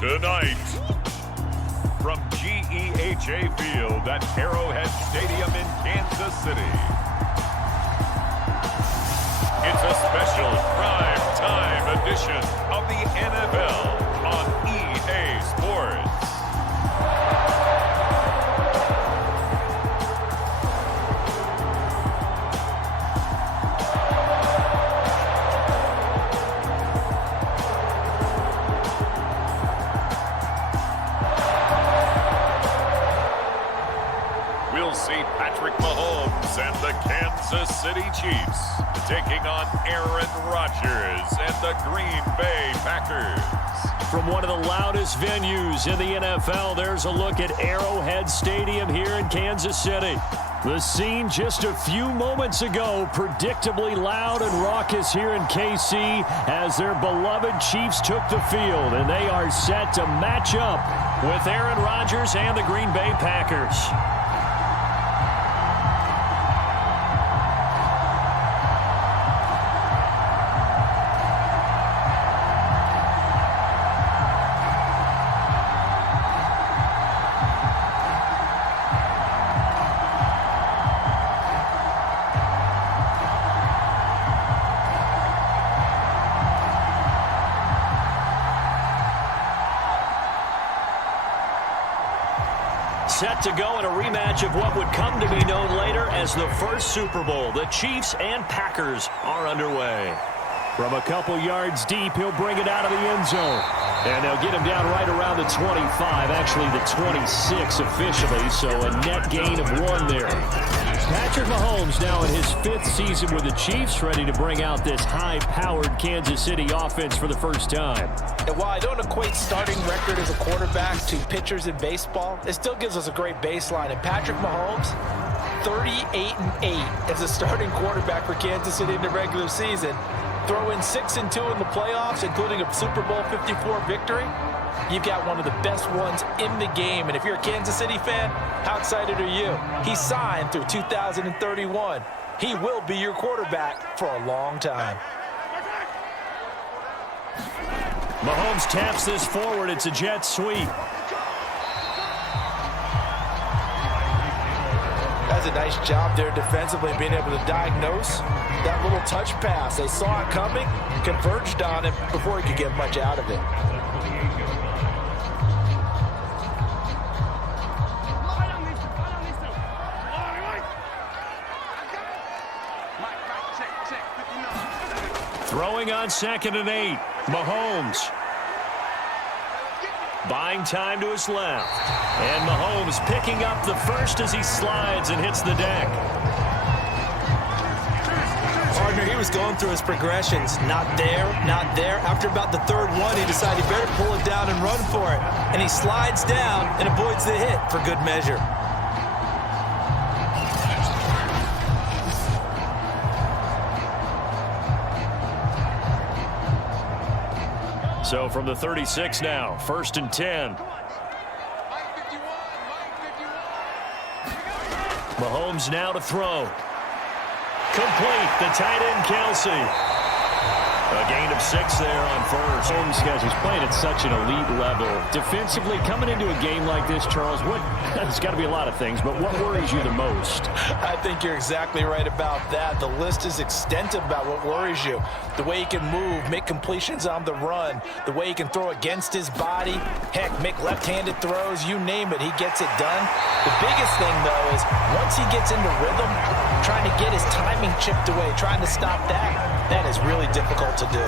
Tonight, from GEHA Field at Arrowhead Stadium in Kansas City, it's a special prime time edition of the NFL on EA Sports. We'll see Patrick Mahomes and the Kansas City Chiefs taking on Aaron Rodgers and the Green Bay Packers. From one of the loudest venues in the NFL, there's a look at Arrowhead Stadium here in Kansas City. The scene just a few moments ago, predictably loud and raucous here in KC as their beloved Chiefs took the field, and they are set to match up with Aaron Rodgers and the Green Bay Packers. Set to go in a rematch of what would come to be known later as the first Super Bowl. The Chiefs and Packers are underway. From a couple yards deep, he'll bring it out of the end zone. And they'll get him down right around the 25, actually the 26 officially, so a net gain of 1 there. Patrick Mahomes now in his 5th season with the Chiefs, ready to bring out this high-powered Kansas City offense for the first time. And while I don't equate starting record as a quarterback to pitchers in baseball, it still gives us a great baseline. And Patrick Mahomes, 38-8 as a starting quarterback for Kansas City in the regular season. Throw in 6-2 in the playoffs, including a Super Bowl 54 victory. You've got one of the best ones in the game. And if you're a Kansas City fan, how excited are you? He signed through 2031. He will be your quarterback for a long time. Mahomes taps this forward. It's a jet sweep. That's a nice job there defensively, being able to diagnose that little touch pass. They saw it coming, converged on it before he could get much out of it. Throwing on 2nd and 8. Mahomes. Buying time to his left. And Mahomes picking up the first as he slides and hits the deck. Partner, he was going through his progressions. Not there, not there. After about the 3rd one, he decided he better pull it down and run for it. And he slides down and avoids the hit for good measure. So from the 36 now, 1st and 10. Mahomes now to throw. Complete, the tight end Kelsey. A gain of 6 there on first. Mahomes, guys, he's playing at such an elite level. Defensively, coming into a game like this, Charles, it's got to be a lot of things, but what worries you the most? I think you're exactly right about that. The list is extensive about what worries you. The way he can move, make completions on the run, the way he can throw against his body, heck, make left-handed throws, you name it, he gets it done. The biggest thing, though, is once he gets into rhythm, trying to get his timing chipped away, trying to stop that is really difficult to do.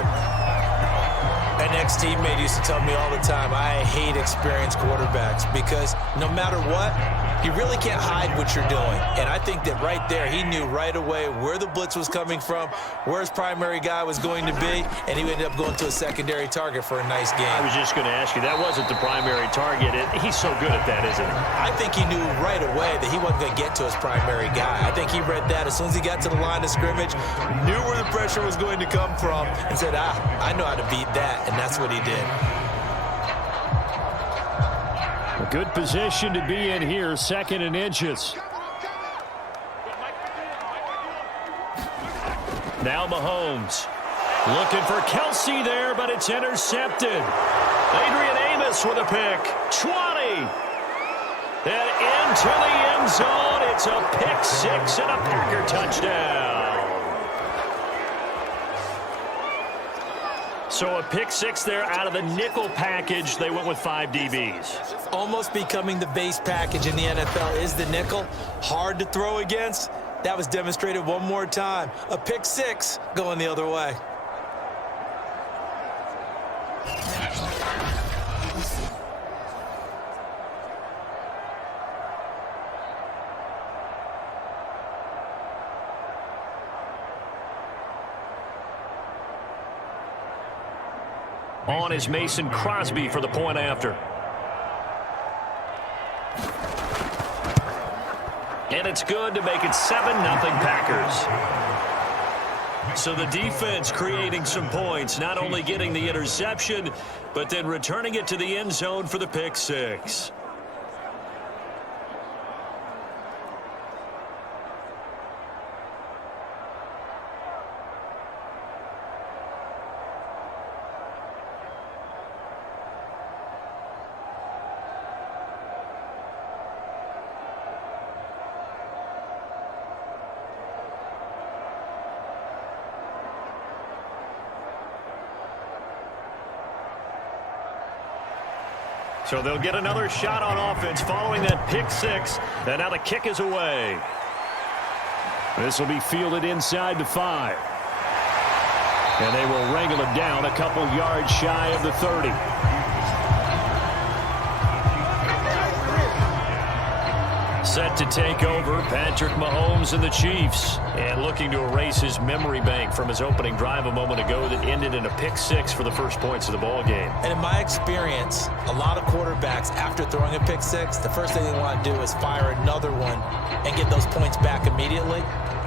An ex-teammate used to tell me all the time, I hate experienced quarterbacks because no matter what, you really can't hide what you're doing. And I think that right there, he knew right away where the blitz was coming from, where his primary guy was going to be, and he ended up going to a secondary target for a nice game. I was just going to ask you, that wasn't the primary target. He's so good at that, isn't he? I think he knew right away that he wasn't going to get to his primary guy. I think he read that as soon as he got to the line of scrimmage, knew where the pressure was going to come from, and said, I know how to beat that, and that's what he did. A good position to be in here, 2nd and inches. Now Mahomes. Looking for Kelsey there, but it's intercepted. Adrian Amos with a pick. 20. And into the end zone. It's a pick six and a Packer touchdown. So a pick six there out of the nickel package. They went with 5 DBs. Almost becoming the base package in the NFL is the nickel. Hard to throw against. That was demonstrated one more time. A pick six going the other way. On is Mason Crosby for the point after. And it's good to make it 7-0 Packers. So the defense creating some points, not only getting the interception, but then returning it to the end zone for the pick six. So they'll get another shot on offense following that pick six. And now the kick is away. This will be fielded inside the 5. And they will wrangle it down a couple yards shy of the 30. Set to take over, Patrick Mahomes and the Chiefs. And looking to erase his memory bank from his opening drive a moment ago that ended in a pick six for the first points of the ball game. And in my experience, a lot of quarterbacks, after throwing a pick six, the first thing they want to do is fire another one and get those points back immediately.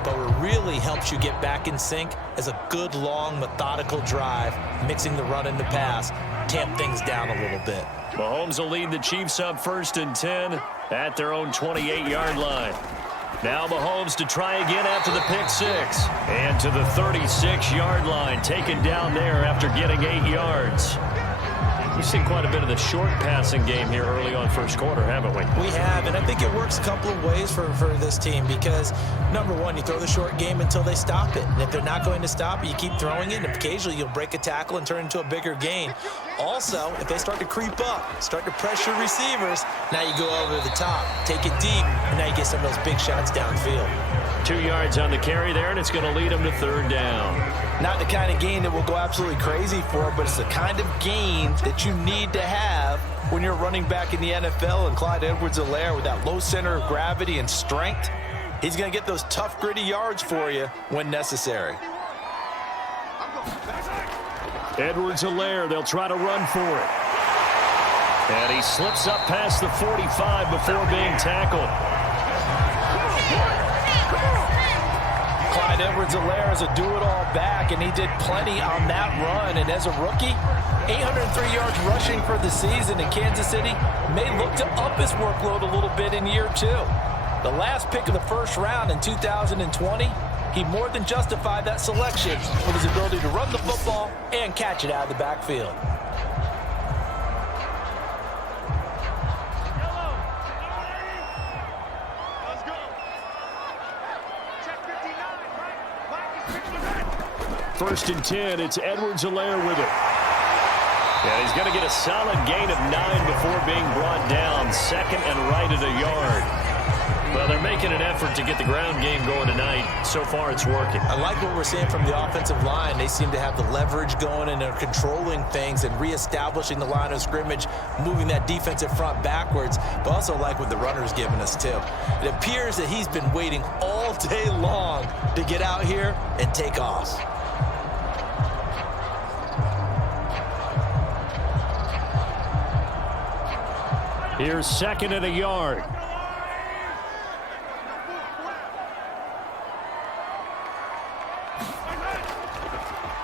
But what really helps you get back in sync is a good, long, methodical drive, mixing the run and the pass, tamp things down a little bit. Mahomes will lead the Chiefs up 1st and 10 at their own 28-yard line. Now Mahomes to try again after the pick six. And to the 36-yard line, taken down there after getting 8 yards. We've seen quite a bit of the short passing game here early on first quarter, haven't we? We have, and I think it works a couple of ways for this team because, number one, you throw the short game until they stop it. And if they're not going to stop it, you keep throwing it, and occasionally you'll break a tackle and turn it into a bigger gain. Also, if they start to creep up, start to pressure receivers, now you go over the top, take it deep, and now you get some of those big shots downfield. 2 yards on the carry there, and it's going to lead them to 3rd down. Not the kind of gain that we'll go absolutely crazy for, but it's the kind of gain that you need to have when you're running back in the NFL. And Clyde Edwards-Helaire with that low center of gravity and strength, he's going to get those tough, gritty yards for you when necessary. Edwards-Helaire, they'll try to run for it. And he slips up past the 45 before being tackled. Clyde Edwards-Helaire is a do-it-all back, and he did plenty on that run. And as a rookie, 803 yards rushing for the season in Kansas City may look to up his workload a little bit in year 2. The last pick of the first round in 2020, he more than justified that selection with his ability to run the football and catch it out of the backfield. First and 10, it's Edwards-Helaire with it. Yeah, he's going to get a solid gain of 9 before being brought down. 2nd and right at a yard. Well, they're making an effort to get the ground game going tonight. So far, it's working. I like what we're seeing from the offensive line. They seem to have the leverage going, and they're controlling things and reestablishing the line of scrimmage, moving that defensive front backwards, but also like what the runner's giving us, too. It appears that he's been waiting all day long to get out here and take off. Here's 2nd and a yard.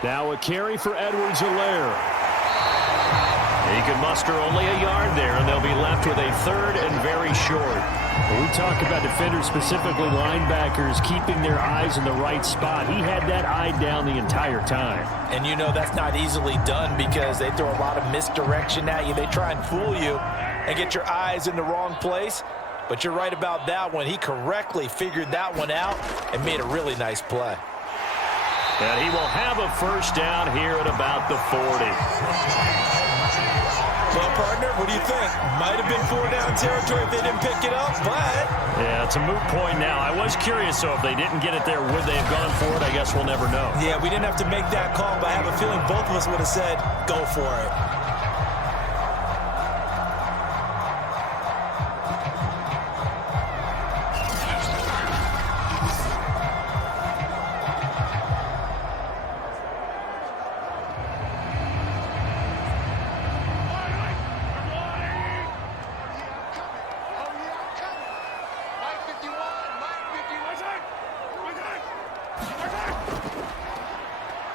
Now a carry for Edwards-Helaire. He could muster only a yard there, and they'll be left with a third and very short. When we talk about defenders, specifically linebackers, keeping their eyes in the right spot, he had that eye down the entire time. And you know that's not easily done because they throw a lot of misdirection at you. They try and fool you and get your eyes in the wrong place. But you're right about that one. He correctly figured that one out and made a really nice play. And he will have a first down here at about the 40. Well, partner, what do you think? Might have been 4-down territory if they didn't pick it up, but... Yeah, it's a moot point now. I was curious, so if they didn't get it there, would they have gone for it? I guess we'll never know. Yeah, we didn't have to make that call, but I have a feeling both of us would have said, go for it.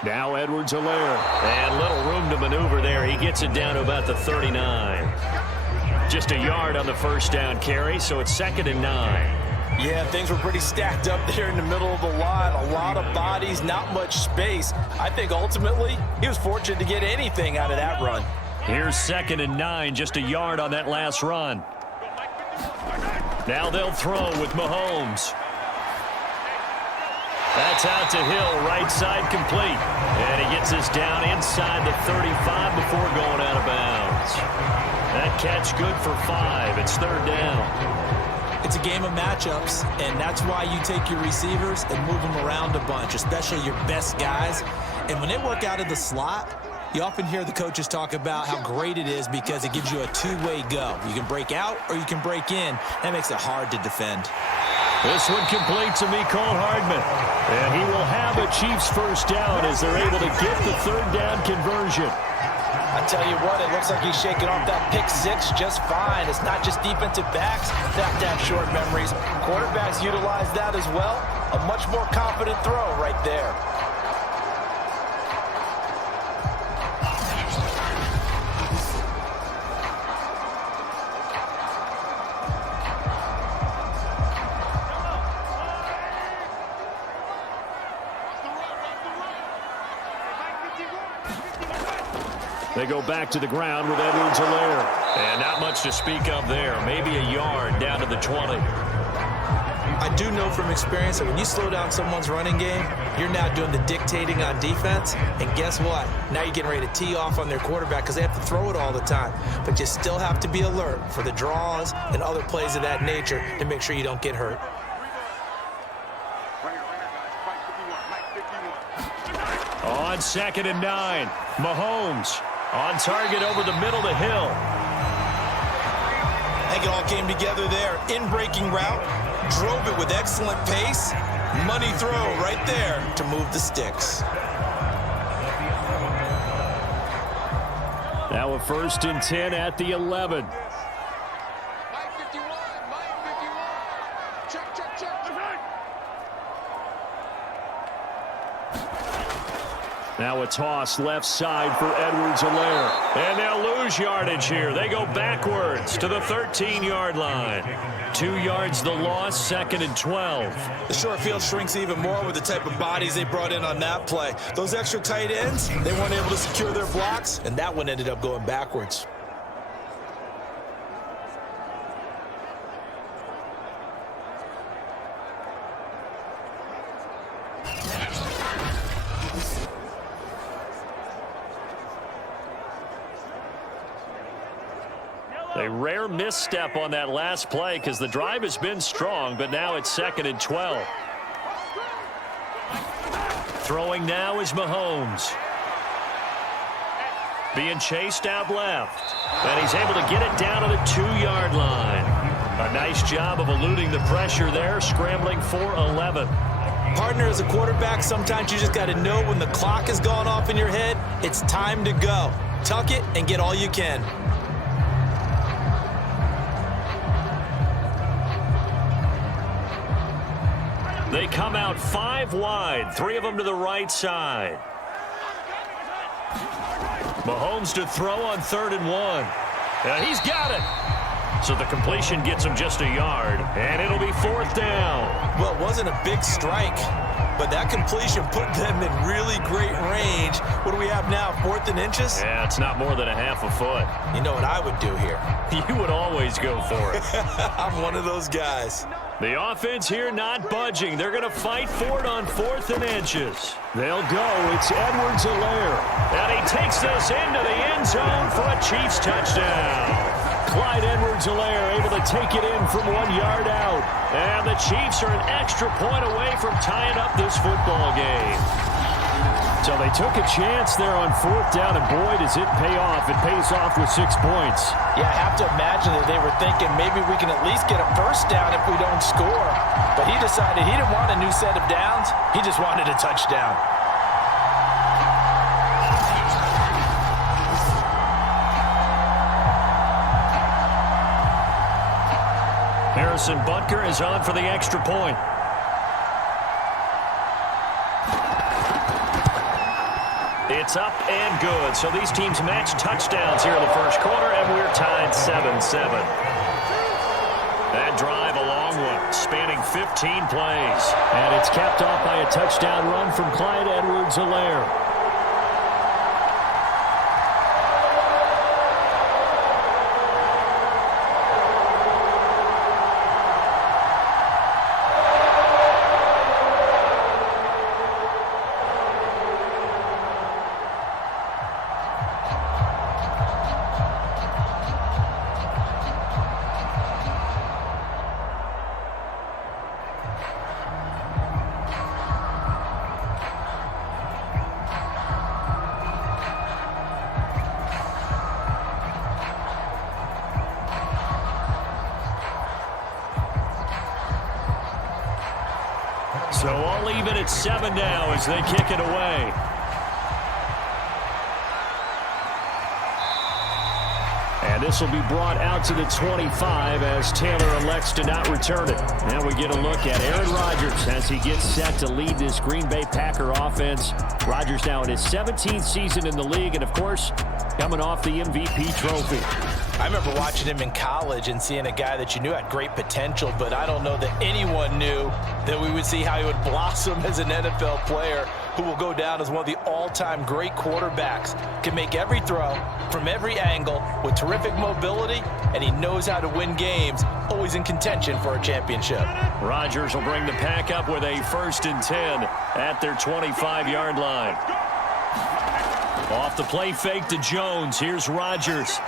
Now Edwards-Helaire. And little room to maneuver there. He gets it down to about the 39. Just a yard on the first down carry, so it's 2nd and 9. Yeah, things were pretty stacked up there in the middle of the line. A lot of bodies, not much space. I think ultimately he was fortunate to get anything out of that run. Here's 2nd and 9, just a yard on that last run. Now they'll throw with Mahomes. That's out to Hill, right side complete. And he gets this down inside the 35 before going out of bounds. That catch good for 5. It's 3rd down. It's a game of matchups, and that's why you take your receivers and move them around a bunch, especially your best guys. And when they work out of the slot, you often hear the coaches talk about how great it is because it gives you a two-way go. You can break out or you can break in. That makes it hard to defend. This one complete to Mecole Hardman. And he will have a Chiefs first down as they're able to get the 3rd down conversion. I tell you what, it looks like he's shaking off that pick 6 just fine. It's not just defensive backs that have to have short memories. Quarterbacks utilize that as well. A much more confident throw right there. They go back to the ground with Edwards-Helaire. And not much to speak of there. Maybe a yard down to the 20. I do know from experience that when you slow down someone's running game, you're now doing the dictating on defense. And guess what? Now you're getting ready to tee off on their quarterback because they have to throw it all the time. But you still have to be alert for the draws and other plays of that nature to make sure you don't get hurt. On 2nd and 9, Mahomes on target over the middle to Hill. I think it all came together there. In-breaking route, drove it with excellent pace. Money throw right there to move the sticks. Now a 1st and 10 at the 11. Now a toss left side for Edwards-Helaire. And they'll lose yardage here. They go backwards to the 13-yard line. 2 yards the loss, 2nd and 12. The short field shrinks even more with the type of bodies they brought in on that play. Those extra tight ends, they weren't able to secure their blocks, and that one ended up going backwards. A rare misstep on that last play because the drive has been strong, but now it's 2nd and 12. Throwing now is Mahomes. Being chased out left. And he's able to get it down to the 2-yard line. A nice job of eluding the pressure there, scrambling for 11. Partner, as a quarterback, sometimes you just got to know when the clock has gone off in your head, it's time to go. Tuck it and get all you can. They come out 5 wide, 3 of them to the right side. Mahomes to throw on 3rd and 1. And he's got it. So the completion gets him just a yard, and it'll be 4th down. Well, it wasn't a big strike, but that completion put them in really great range. What do we have now, 4th and inches? Yeah, it's not more than a half a foot. You know what I would do here? You would always go for it. I'm one of those guys. The offense here not budging. They're going to fight for it on 4th and inches. They'll go. It's Edwards-Helaire. And he takes this into the end zone for a Chiefs touchdown. Clyde Edwards-Helaire able to take it in from 1 yard out. And the Chiefs are an extra point away from tying up this football game. So they took a chance there on 4th down, and boy, does it pay off. It pays off with 6 points. Yeah, I have to imagine that they were thinking maybe we can at least get a first down if we don't score. But he decided he didn't want a new set of downs. He just wanted a touchdown. Harrison Butker is on for the extra point. It's up and good. So these teams match touchdowns here in the first quarter, and we're tied 7-7. That drive a long one, spanning 15 plays. And it's capped off by a touchdown run from Clyde Edwards-Helaire. So all even at 7 now as they kick it away. And this will be brought out to the 25 as Taylor elects to not return it. Now we get a look at Aaron Rodgers as he gets set to lead this Green Bay Packer offense. Rodgers now in his 17th season in the league, and of course, coming off the MVP trophy. I remember watching him in college and seeing a guy that you knew had great potential, but I don't know that anyone knew that we would see how he would blossom as an NFL player who will go down as one of the all-time great quarterbacks. Can make every throw from every angle with terrific mobility, and he knows how to win games, always in contention for a championship. Rodgers will bring the pack up with a 1st and 10 at their 25-yard line. Off the play fake to Jones. Here's Rodgers.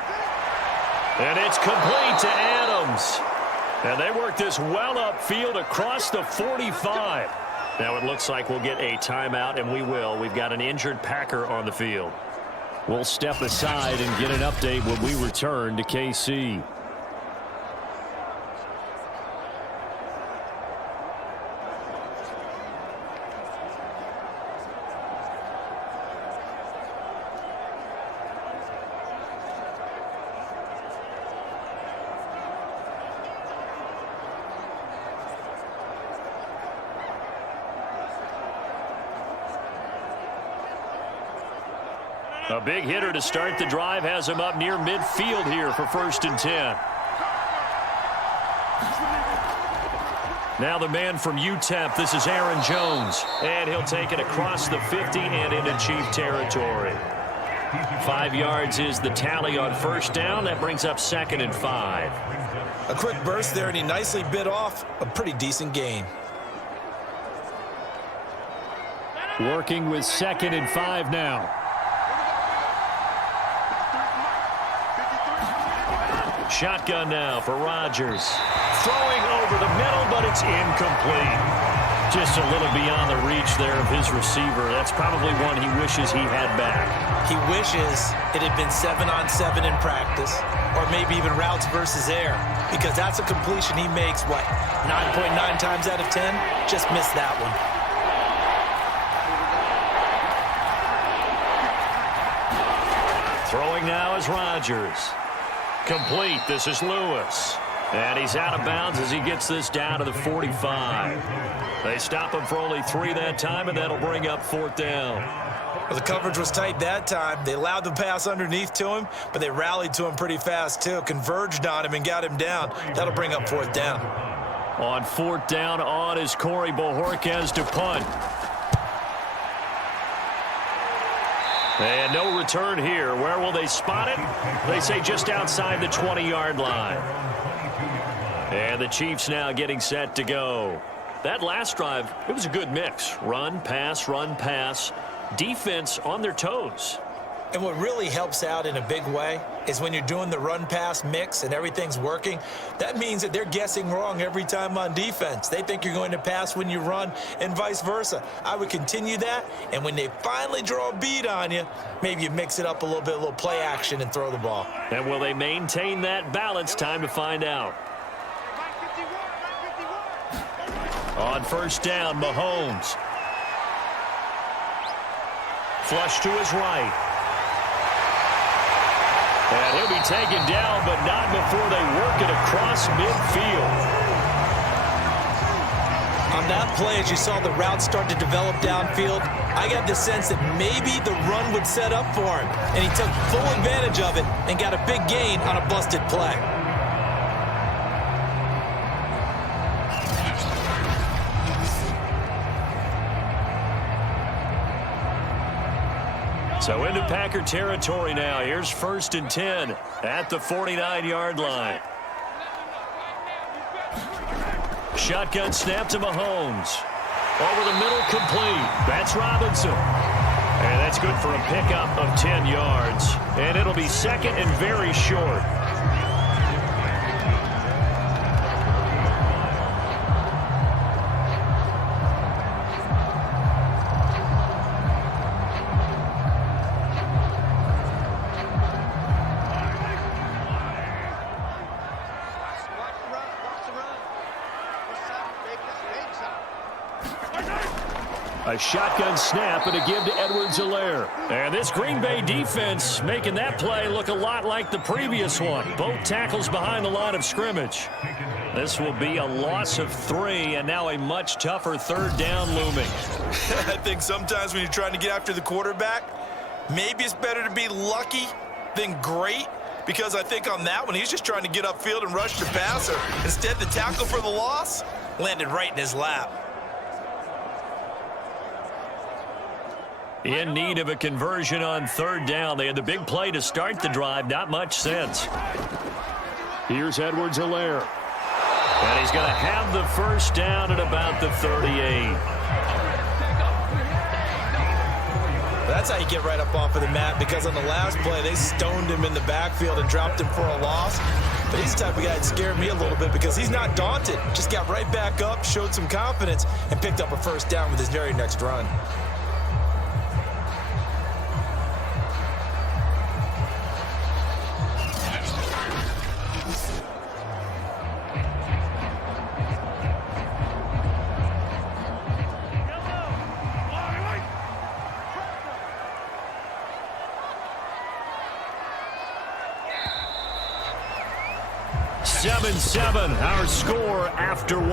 And it's complete to Adams. And they work this well upfield across the 45. Now it looks like we'll get a timeout, and we will. We've got an injured Packer on the field. We'll step aside and get an update when we return to KC. A big hitter to start the drive has him up near midfield here for 1st and 10. Now the man from UTEP, this is Aaron Jones. And he'll take it across the 50 and into Chief territory. 5 yards is the tally on 1st down. That brings up 2nd and 5. A quick burst there, and he nicely bit off a pretty decent gain. Working with 2nd and 5 now. Shotgun now for Rodgers. Throwing over the middle, but it's incomplete. Just a little beyond the reach there of his receiver. That's probably one he wishes he had back. He wishes it had been 7-on-7 in practice, or maybe even routes versus air, because that's a completion he makes, 9.9 times out of 10? Just missed that one. Throwing now is Rodgers. Complete. This is Lewis. And he's out of bounds as he gets this down to the 45. They stop him for only 3 that time, and that'll bring up 4th down. Well, the coverage was tight that time. They allowed the pass underneath to him, but they rallied to him pretty fast, too. Converged on him and got him down. That'll bring up fourth down. On fourth down on is Corey Bojorquez to punt. And no return here. Where will they spot it? They say just outside the 20-yard line. And the Chiefs now getting set to go. That last drive, it was a good mix. Run, pass, defense on their toes. And what really helps out in a big way is when you're doing the run-pass mix and everything's working, that means that they're guessing wrong every time on defense. They think you're going to pass when you run and vice versa. I would continue that, and when they finally draw a beat on you, maybe you mix it up a little bit, a little play action and throw the ball. And will they maintain that balance? Time to find out. On first down, Mahomes. Flush to his right. And he'll be taken down, but not before they work it across midfield. On that play, as you saw the route start to develop downfield, I got the sense that maybe the run would set up for him. And he took full advantage of it and got a big gain on a busted play. So into Packer territory now. Here's 1st and 10 at the 49-yard line. Shotgun snap to Mahomes. Over the middle, complete. That's Robinson. And that's good for a pickup of 10 yards. And it'll be second and very short. A shotgun snap and a give to Edwards-Helaire. And this Green Bay defense making that play look a lot like the previous one. Both tackles behind the line of scrimmage. This will be a loss of 3, and now a much tougher third down looming. I think sometimes when you're trying to get after the quarterback, maybe it's better to be lucky than great, because I think on that one, he's just trying to get upfield and rush the passer. Instead, the tackle for the loss landed right in his lap. In need of a conversion on third down. They had the big play to start the drive. Not much sense. Here's Edwards-Helaire. And he's going to have the first down at about the 38. That's how you get right up off of the mat, because on the last play, they stoned him in the backfield and dropped him for a loss. But he's the type of guy that scared me a little bit because he's not daunted. Just got right back up, showed some confidence, and picked up a first down with his very next run. Seven, our score after 1.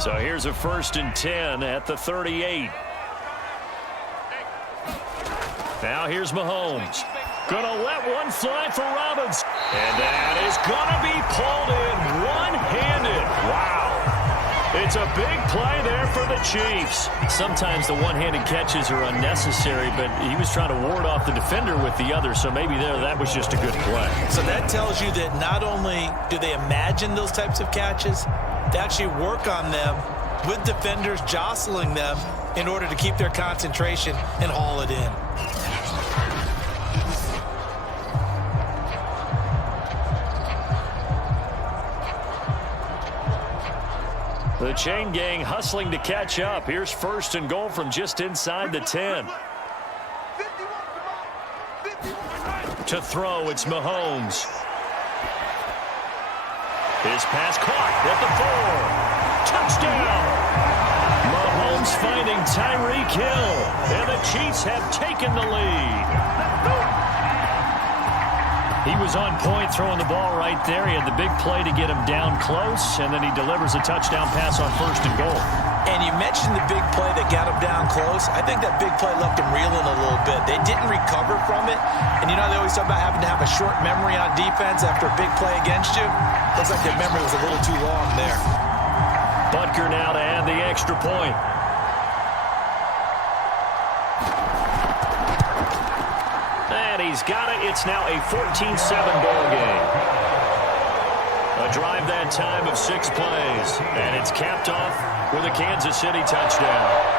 So here's a 1st and 10 at the 38. Now here's Mahomes. Gonna let one fly for Robinson. And that is gonna be pulled in one-handed. Wow. It's a big play there for the Chiefs. Sometimes the one-handed catches are unnecessary, but he was trying to ward off the defender with the other, so maybe that was just a good play. So that tells you that not only do they imagine those types of catches, they actually work on them with defenders jostling them in order to keep their concentration and haul it in. The chain gang hustling to catch up. Here's 1st and goal from just inside the 10. To throw, it's Mahomes. His pass caught at the 4. Touchdown! Mahomes finding Tyreek Hill, and the Chiefs have taken the lead. He was on point throwing the ball right there. He had the big play to get him down close, and then he delivers a touchdown pass on 1st and goal. And you mentioned the big play that got him down close. I think that big play left him reeling a little bit. They didn't recover from it. And you know, they always talk about having to have a short memory on defense after a big play against you. Looks like their memory was a little too long there. Butker now to add the extra point. And he's got it. It's now a 14-7 ball game. A drive that time of 6 plays. And it's capped off with a Kansas City touchdown.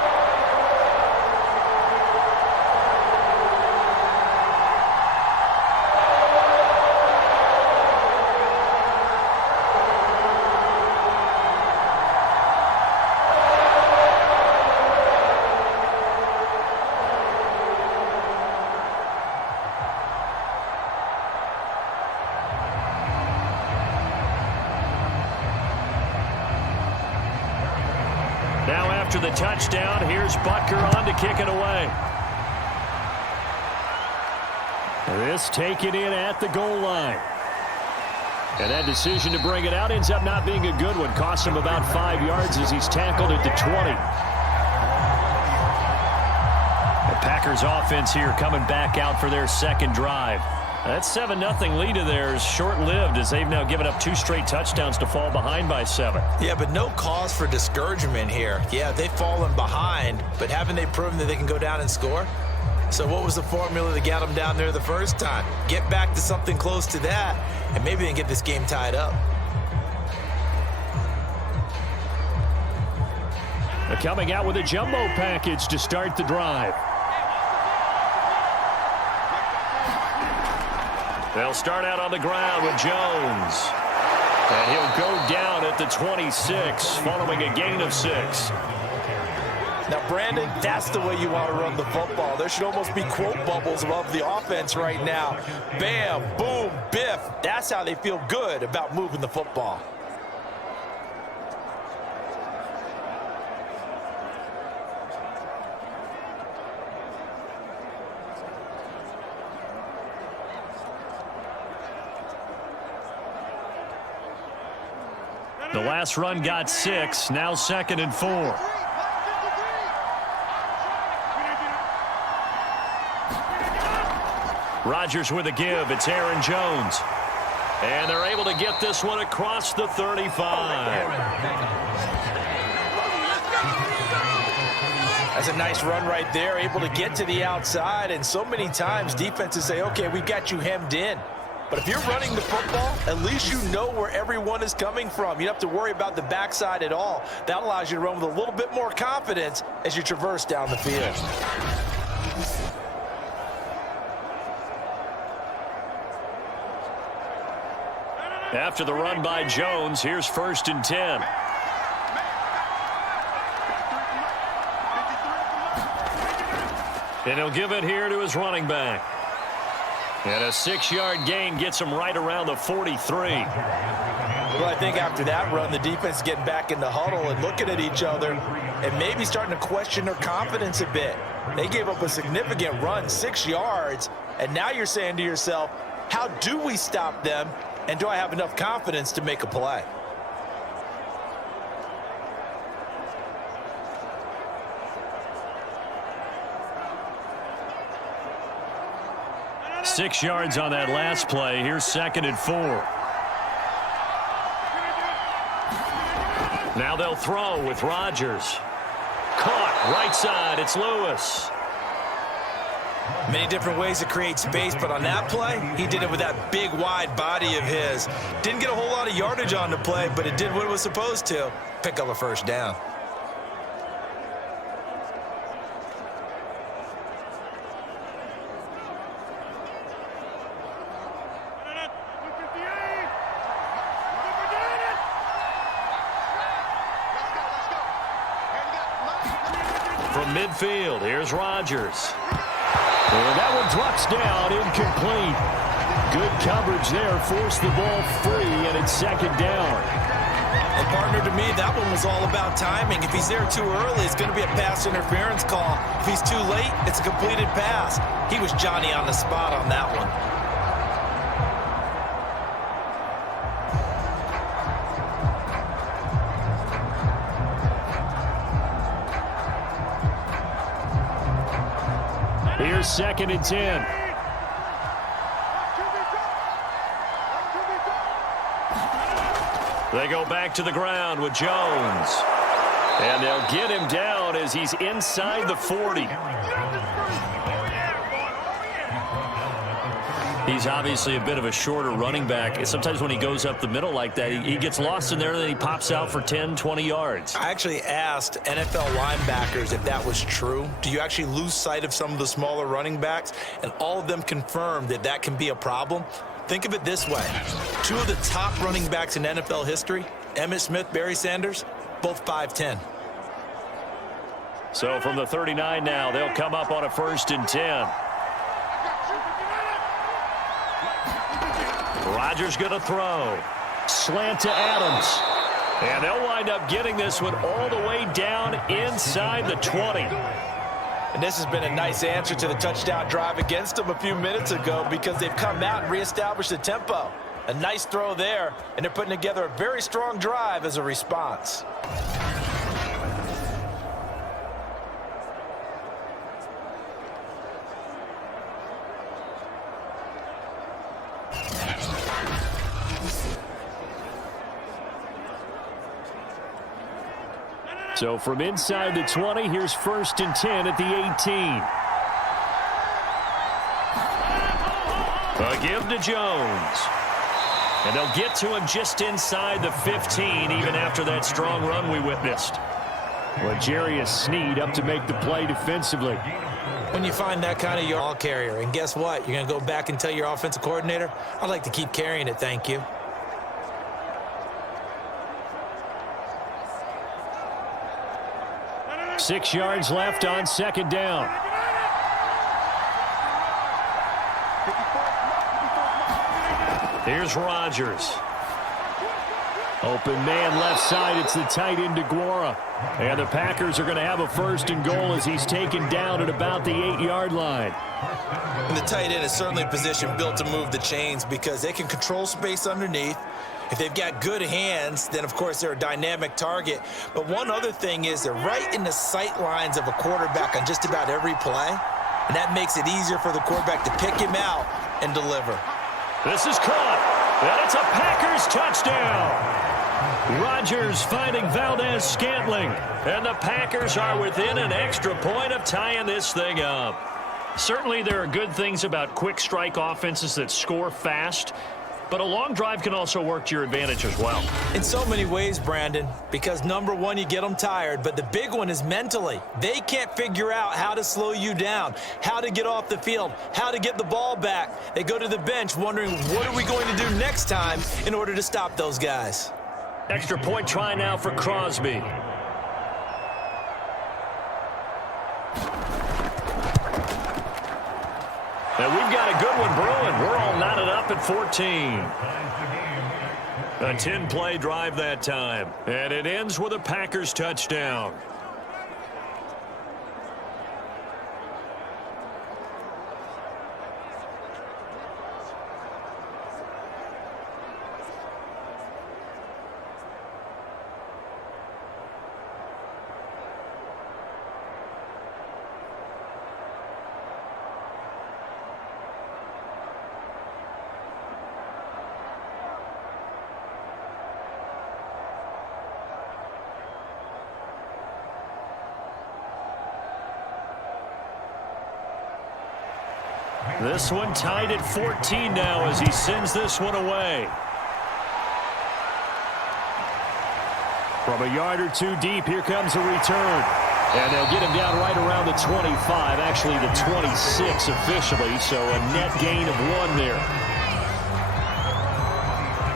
Now after the touchdown, here's Butker on to kick it away. This taken in at the goal line. And that decision to bring it out ends up not being a good one. Costs him about 5 yards as he's tackled at the 20. The Packers offense here coming back out for their second drive. That 7-0 lead of theirs short-lived as they've now given up 2 straight touchdowns to fall behind by 7. Yeah, but no cause for discouragement here. Yeah, they've fallen behind, but haven't they proven that they can go down and score? So what was the formula that got them down there the first time? Get back to something close to that, and maybe they can get this game tied up. They're coming out with a jumbo package to start the drive. They'll start out on the ground with Jones. And he'll go down at the 26, following a gain of 6. Now, Brandon, that's the way you want to run the football. There should almost be quote bubbles above the offense right now. Bam, boom, biff. That's how they feel good about moving the football. The last run got 6, now 2nd and 4. Rodgers with a give. It's Aaron Jones. And they're able to get this one across the 35. That's a nice run right there, able to get to the outside. And so many times defenses say, okay, we've got you hemmed in. But if you're running the football, at least you know where everyone is coming from. You don't have to worry about the backside at all. That allows you to run with a little bit more confidence as you traverse down the field. After the run by Jones, here's 1st and 10. And he'll give it here to his running back. And a 6-yard gain gets him right around the 43. Well, I think after that run, the defense is getting back in the huddle and looking at each other and maybe starting to question their confidence a bit. They gave up a significant run, 6 yards, and now you're saying to yourself, how do we stop them, and do I have enough confidence to make a play? Six yards on that last play. Here's 2nd and 4. Now they'll throw with Rodgers. Caught right side. It's Lewis. Many different ways to create space, but on that play, he did it with that big, wide body of his. Didn't get a whole lot of yardage on the play, but it did what it was supposed to. Pick up a 1st down. From midfield, here's Rodgers. And that one drops down, incomplete. Good coverage there. Forced the ball free, and it's second down. And partner, to me, that one was all about timing. If he's there too early, it's going to be a pass interference call. If he's too late, it's a completed pass. He was Johnny on the spot on that one. Here's second and 10. They go back to the ground with Jones. And they'll get him down as he's inside the 40. He's obviously a bit of a shorter running back. Sometimes when he goes up the middle like that, he gets lost in there, and then he pops out for 10, 20 yards. I actually asked NFL linebackers if that was true. Do you actually lose sight of some of the smaller running backs? And all of them confirmed that that can be a problem. Think of it this way. Two of the top running backs in NFL history, Emmitt Smith, Barry Sanders, both 5'10". So from the 39 now, they'll come up on a 1st and 10. Rodgers going to throw. Slant to Adams. And they'll wind up getting this one all the way down inside the 20. And this has been a nice answer to the touchdown drive against them a few minutes ago, because they've come out and reestablished the tempo. A nice throw there, and they're putting together a very strong drive as a response. So from inside the 20, here's 1st and 10 at the 18. A give to Jones. And they'll get to him just inside the 15, even after that strong run we witnessed. L'Jarius Sneed up to make the play defensively. When you find that kind of ball carrier, and guess what? You're going to go back and tell your offensive coordinator, I'd like to keep carrying it, thank you. Six yards left on second down. Here's Rodgers. Open man left side. It's the tight end DeGuara. And the Packers are going to have a 1st and goal as he's taken down at about the 8-yard line. And the tight end is certainly a position built to move the chains because they can control space underneath. If they've got good hands, then, of course, they're a dynamic target. But one other thing is they're right in the sight lines of a quarterback on just about every play. And that makes it easier for the quarterback to pick him out and deliver. This is caught. And it's a Packers touchdown. Rodgers finding Valdez-Scantling. And the Packers are within an extra point of tying this thing up. Certainly there are good things about quick strike offenses that score fast. But a long drive can also work to your advantage as well. In so many ways, Brandon, because number one, you get them tired, but the big one is mentally. They can't figure out how to slow you down, how to get off the field, how to get the ball back. They go to the bench wondering, what are we going to do next time in order to stop those guys? Extra point try now for Crosby. And we've got a good one brewing. We're all knotted up at 14. A 10-play drive that time. And it ends with a Packers touchdown. This one tied at 14 now as he sends this one away. From a yard or two deep, here comes a return. And they'll get him down right around the 25, actually the 26 officially, so a net gain of 1 there.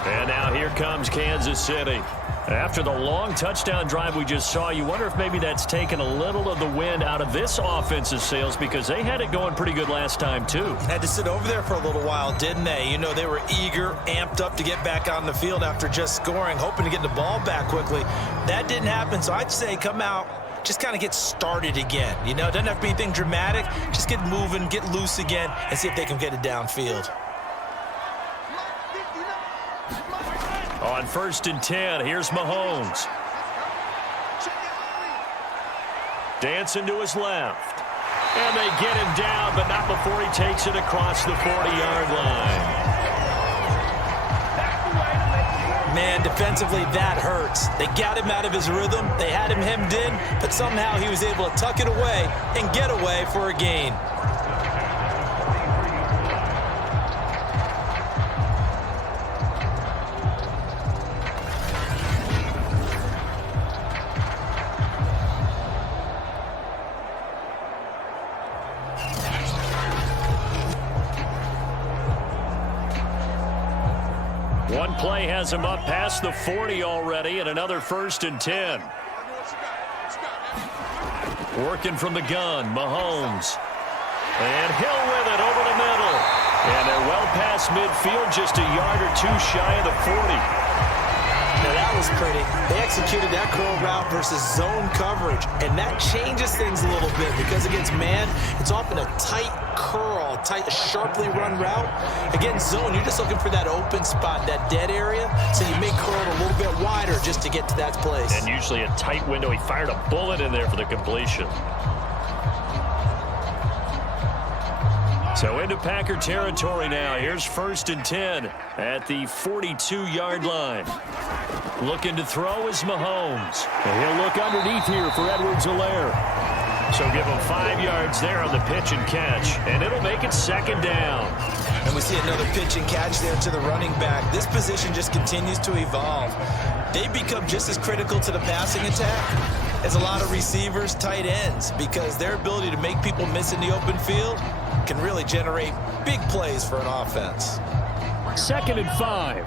And now here comes Kansas City. After the long touchdown drive we just saw, you wonder if maybe that's taken a little of the wind out of this offense's sails because they had it going pretty good last time, too. Had to sit over there for a little while, didn't they? You know, they were eager, amped up to get back on the field after just scoring, hoping to get the ball back quickly. That didn't happen, so I'd say come out, just kind of get started again. You know, it doesn't have to be anything dramatic. Just get moving, get loose again, and see if they can get it downfield. On 1st and 10, here's Mahomes. Dancing to his left. And they get him down, but not before he takes it across the 40-yard line. Man, defensively, that hurts. They got him out of his rhythm. They had him hemmed in, but somehow he was able to tuck it away and get away for a gain. One play has him up past the 40 already, and another 1st and 10. Working from the gun, Mahomes. And Hill with it over the middle. And they're well past midfield, just a yard or two shy of the 40. Now that was pretty. They executed that curl route versus zone coverage, and that changes things a little bit because against man, it's often a tight curl, a sharply run route. Against zone, you're just looking for that open spot, that dead area, so you may curl it a little bit wider just to get to that place. And usually a tight window. He fired a bullet in there for the completion. So into Packer territory now. Here's 1st and 10 at the 42-yard line. Looking to throw is Mahomes. And he'll look underneath here for Edwards-Helaire. So give him 5 yards there on the pitch and catch. And it'll make it 2nd down. And we see another pitch and catch there to the running back. This position just continues to evolve. They become just as critical to the passing attack as a lot of receivers, tight ends, because their ability to make people miss in the open field can really generate big plays for an offense. 2nd and 5.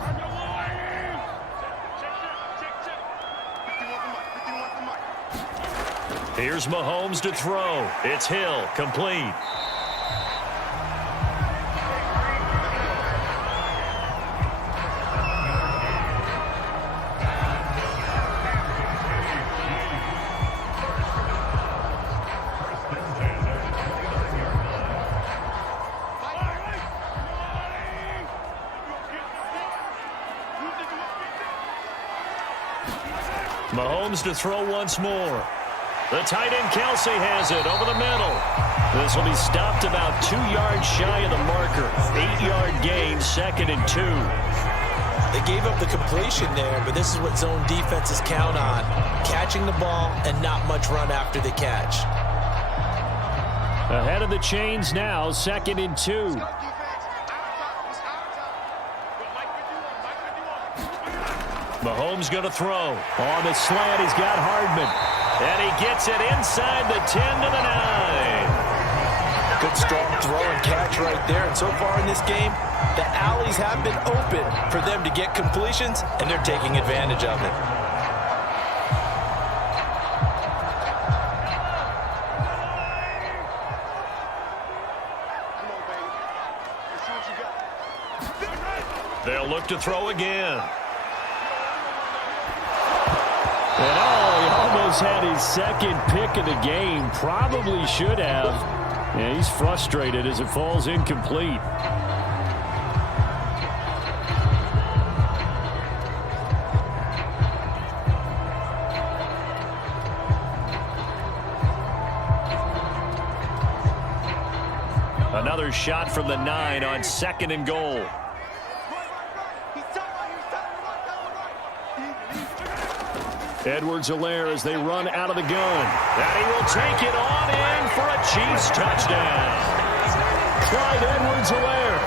Here's Mahomes to throw. It's Hill, complete. Mahomes to throw once more. The tight end Kelsey has it over the middle. This will be stopped about 2 yards shy of the marker. 8-yard gain, 2nd and 2. They gave up the completion there, but this is what zone defenses count on. Catching the ball and not much run after the catch. Ahead of the chains now, 2nd and 2. Mahomes going to throw. On the slant, he's got Hardman. And he gets it inside the 10 to the 9. Good strong throw and catch right there. And so far in this game, the alleys have been open for them to get completions, and they're taking advantage of it. They'll look to throw again. And he almost had his 2nd pick of the game. Probably should have. Yeah, he's frustrated as it falls incomplete. Another shot from the 9 on 2nd and goal. Edwards-Helaire as they run out of the gun. And he will take it on in for a Chiefs touchdown. Clyde Edwards-Helaire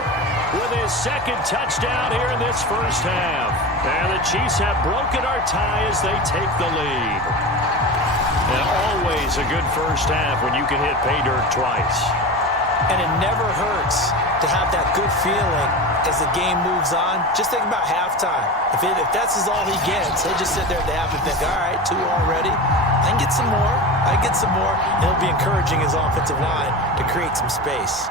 with his 2nd touchdown here in this first half. And the Chiefs have broken our tie as they take the lead. And always a good first half when you can hit pay dirt twice. And it never hurts to have that good feeling as the game moves on, just think about halftime. If that's all he gets, he'll just sit there at the half and think, all right, 2 already. I can get some more. And he'll be encouraging his offensive line to create some space.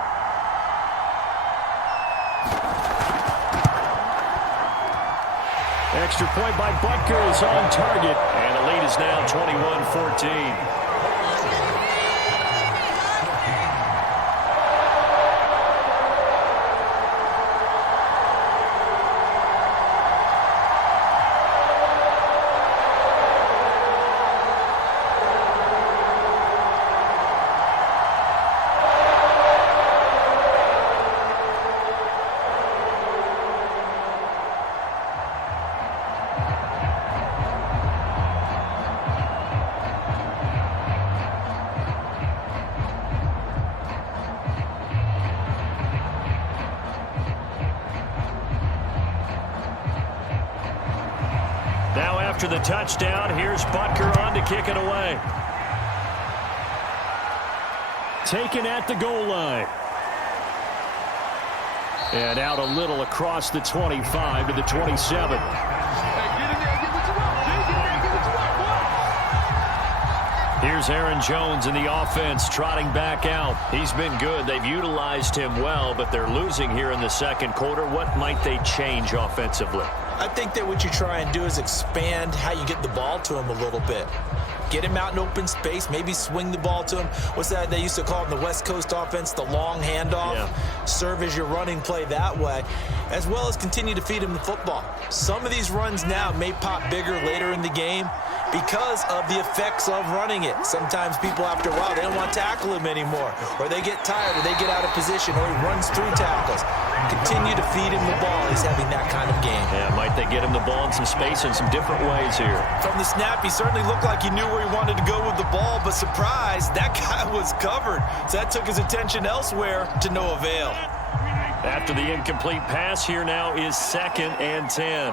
Extra point by Butker is on target, and the lead is now 21-14. After the touchdown, here's Butker on to kick it away. Taken at the goal line. And out a little across the 25 to the 27. Here's Aaron Jones in the offense trotting back out. He's been good. They've utilized him well, but they're losing here in the second quarter. What might they change offensively? I think that what you try and do is expand how you get the ball to him a little bit. Get him out in open space, maybe swing the ball to him. What's that they used to call in the West Coast offense, the long handoff? Yeah. Serve as your running play that way, as well as continue to feed him the football. Some of these runs now may pop bigger later in the game because of the effects of running it. Sometimes people, after a while, they don't want to tackle him anymore, or they get tired, or they get out of position, or he runs through tackles. Continue to feed him the ball. He's having that kind of game. Yeah, might they get him the ball in some space in some different ways here? From the snap, he certainly looked like he knew where he wanted to go with the ball, but surprise, that guy was covered. So that took his attention elsewhere to no avail. After the incomplete pass, here now is 2nd and 10.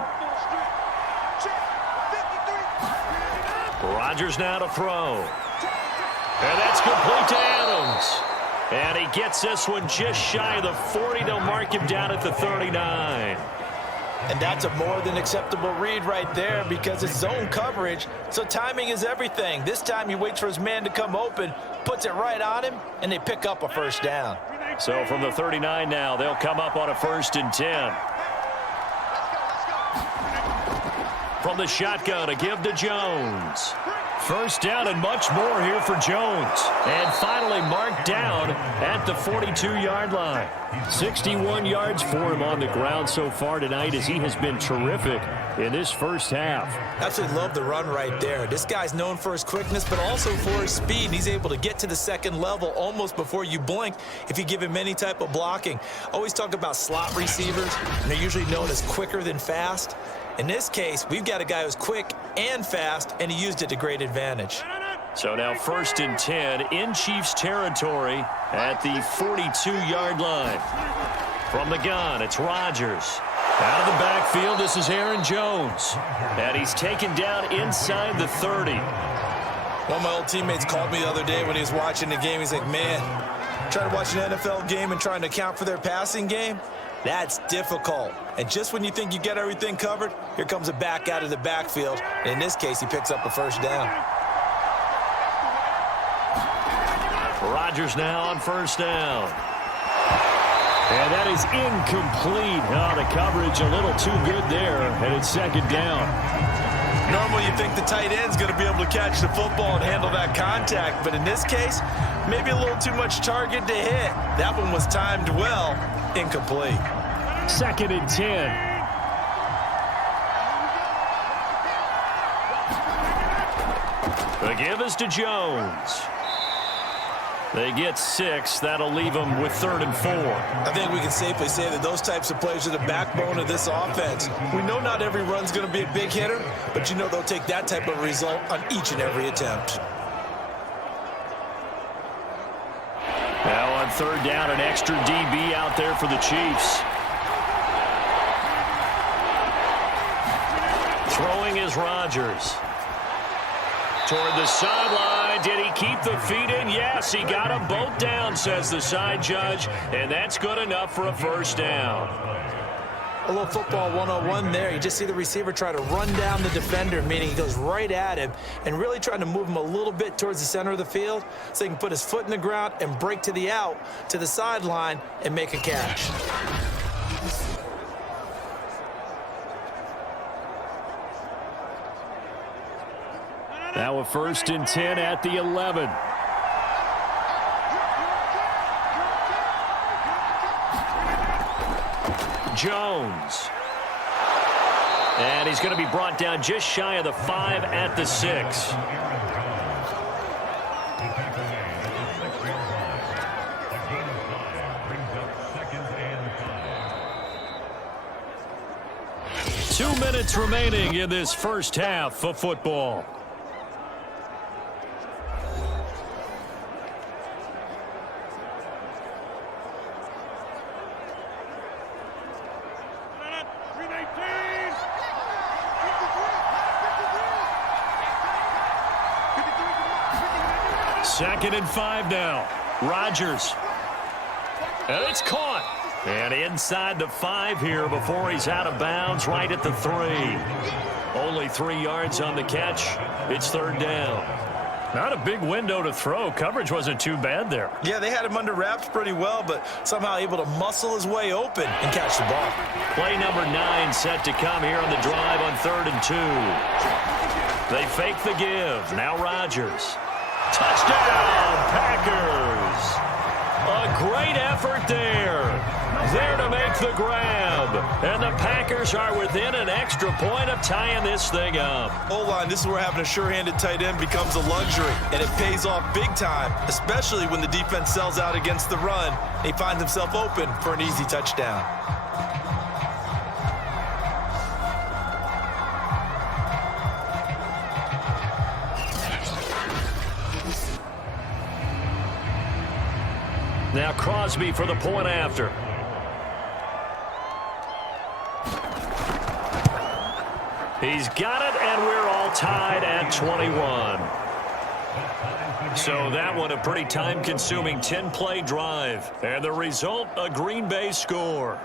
Rodgers now to throw. And that's complete to Adams. And he gets this one just shy of the 40. They'll mark him down at the 39. And that's a more than acceptable read right there because it's zone coverage, so timing is everything. This time he waits for his man to come open, puts it right on him, and they pick up a first down. So from the 39 now, they'll come up on a 1st and 10. From the shotgun, a give to Jones. First down and much more here for Jones. And finally marked down at the 42-yard line. 61 yards for him on the ground so far tonight as he has been terrific in this first half. Absolutely love the run right there. This guy's known for his quickness, but also for his speed. And he's able to get to the second level almost before you blink if you give him any type of blocking. Always talk about slot receivers, and they're usually known as quicker than fast. In this case, we've got a guy who's quick and fast, and he used it to great advantage. So now 1st and 10 in Chiefs territory at the 42-yard line. From the gun, it's Rodgers. Out of the backfield, this is Aaron Jones. And he's taken down inside the 30. One of my old teammates called me the other day when he was watching the game. He's like, man, trying to watch an NFL game and trying to account for their passing game? That's difficult. And just when you think you get everything covered, here comes a back out of the backfield. And in this case, he picks up a first down. Rodgers now on 1st down. And that is incomplete. Oh, the coverage a little too good there, and it's 2nd down. Normally you think the tight end's going to be able to catch the football and handle that contact, but in this case, maybe a little too much target to hit. That one was timed well, incomplete. 2nd and 10. The give is to Jones. They get 6. That'll leave them with 3rd and 4. I think we can safely say that those types of plays are the backbone of this offense. We know not every run's going to be a big hitter, but you know they'll take that type of result on each and every attempt. Now on 3rd down, an extra DB out there for the Chiefs. Throwing is Rodgers. Toward the sideline. Did he keep the feet in? Yes, he got them both down, says the side judge, and that's good enough for a first down. A little football 101 there. You just see the receiver try to run down the defender, meaning he goes right at him and really trying to move him a little bit towards the center of the field so he can put his foot in the ground and break to the out, to the sideline, and make a catch. Now a 1st and 10 at the 11. Jones. And he's going to be brought down just shy of the 5 at the 6. Two minutes remaining in this first half of football. Second and 5 now. Rodgers. And it's caught. And inside the 5 here before he's out of bounds right at the 3. Only 3 yards on the catch. It's 3rd down. Not a big window to throw. Coverage wasn't too bad there. Yeah, they had him under wraps pretty well, but somehow able to muscle his way open and catch the ball. Play number 9 set to come here on the drive on 3rd and 2. They fake the give. Now Rodgers. Touchdown, Packers. A great effort there. There to make the grab. And the Packers are within an extra point of tying this thing up. O-line, this is where having a sure-handed tight end becomes a luxury, and it pays off big time, especially when the defense sells out against the run. He finds himself open for an easy touchdown. Now Crosby for the point after. He's got it, and we're all tied at 21. So that one a pretty time-consuming 10-play drive. And the result, a Green Bay score.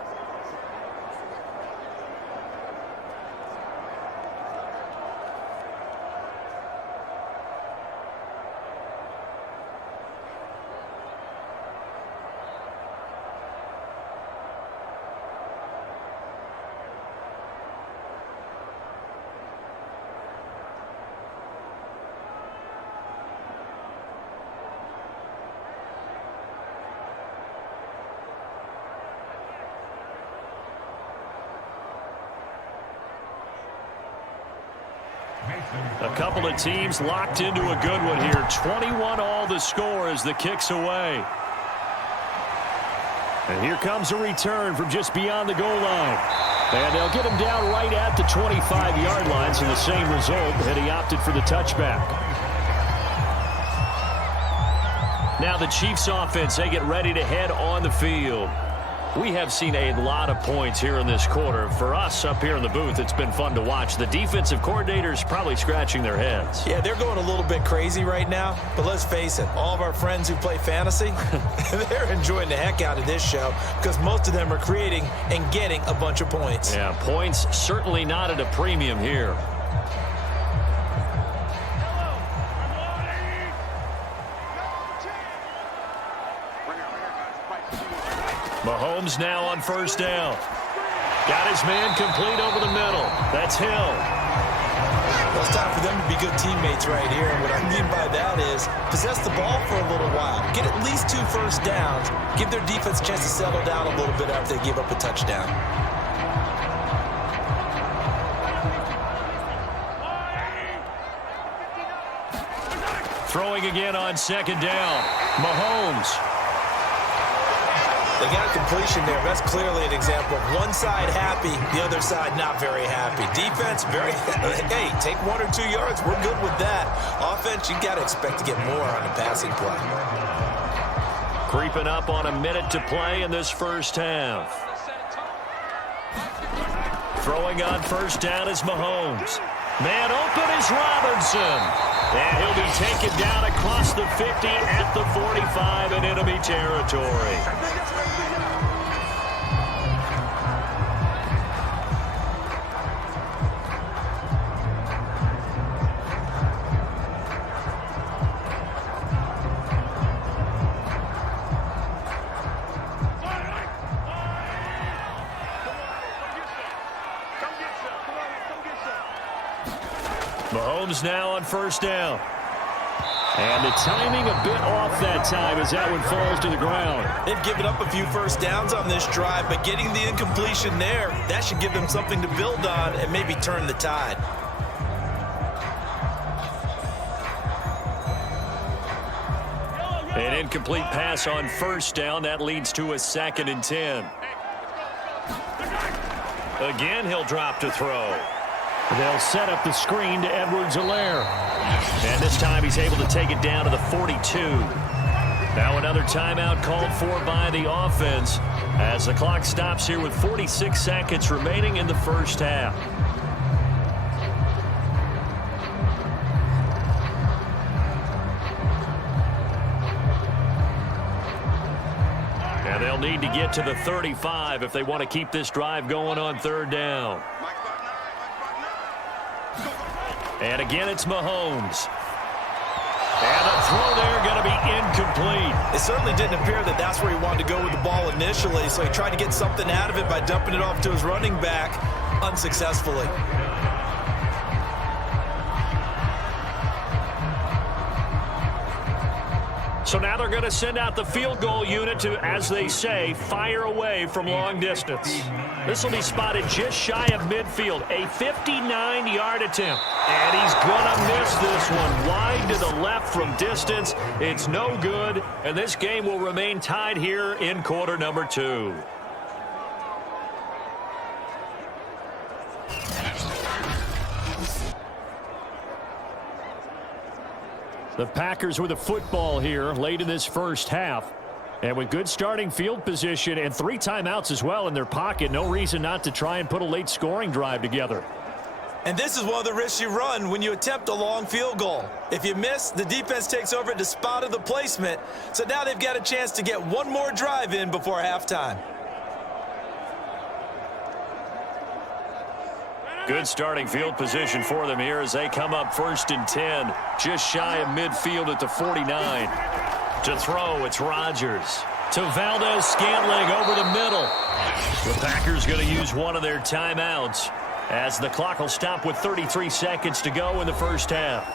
A couple of teams locked into a good one here. 21 all the score as the kick's away. And here comes a return from just beyond the goal line. And they'll get him down right at the 25-yard line, so the same result, and he opted for the touchback. Now the Chiefs offense, they get ready to head on the field. We have seen a lot of points here in this quarter. For us up here in the booth, it's been fun to watch. The defensive coordinators probably scratching their heads. Yeah, they're going a little bit crazy right now. But let's face it, all of our friends who play fantasy, they're enjoying the heck out of this show because most of them are creating and getting a bunch of points. Yeah, points certainly not at a premium here. Mahomes now on 1st down. Got his man complete over the middle. That's Hill. Well, it's time for them to be good teammates right here. And what I mean by that is possess the ball for a little while. Get at least 2 first downs. Give their defense a chance to settle down a little bit after they give up a touchdown. Throwing again on 2nd down. Mahomes. They got a completion there. That's clearly an example of one side happy, the other side not very happy. Defense, very, hey, take 1 or 2 yards. We're good with that. Offense, you got to expect to get more on the passing play. Creeping up on a minute to play in this first half. Throwing on 1st down is Mahomes. Man open is Robinson. And he'll be taken down across the 50 at the 45 in enemy territory. Mahomes now on first down. And the timing a bit off that time as that one falls to the ground. They've given up a few first downs on this drive, but getting the incompletion there, that should give them something to build on and maybe turn the tide. An incomplete pass on first down. That leads to a 2nd and 10. Again, he'll drop to throw. They'll set up the screen to Edwards-Helaire. And this time he's able to take it down to the 42. Now another timeout called for by the offense as the clock stops here with 46 seconds remaining in the first half. And they'll need to get to the 35 if they want to keep this drive going on third down. And again, it's Mahomes. And a throw there going to be incomplete. It certainly didn't appear that that's where he wanted to go with the ball initially, so he tried to get something out of it by dumping it off to his running back unsuccessfully. So now they're going to send out the field goal unit to, as they say, fire away from long distance. This will be spotted just shy of midfield, a 59-yard attempt. And he's going to miss this one wide to the left from distance. It's no good, and this game will remain tied here in quarter number 2. The Packers with a football here late in this first half. And with good starting field position and 3 timeouts as well in their pocket, no reason not to try and put a late scoring drive together. And this is one of the risks you run when you attempt a long field goal. If you miss, the defense takes over at the spot of the placement. So now they've got a chance to get one more drive in before halftime. Good starting field position for them here as they come up 1st and 10, just shy of midfield at the 49. To throw, it's Rodgers. To Valdez-Scantling over the middle. The Packers going to use one of their timeouts as the clock will stop with 33 seconds to go in the first half.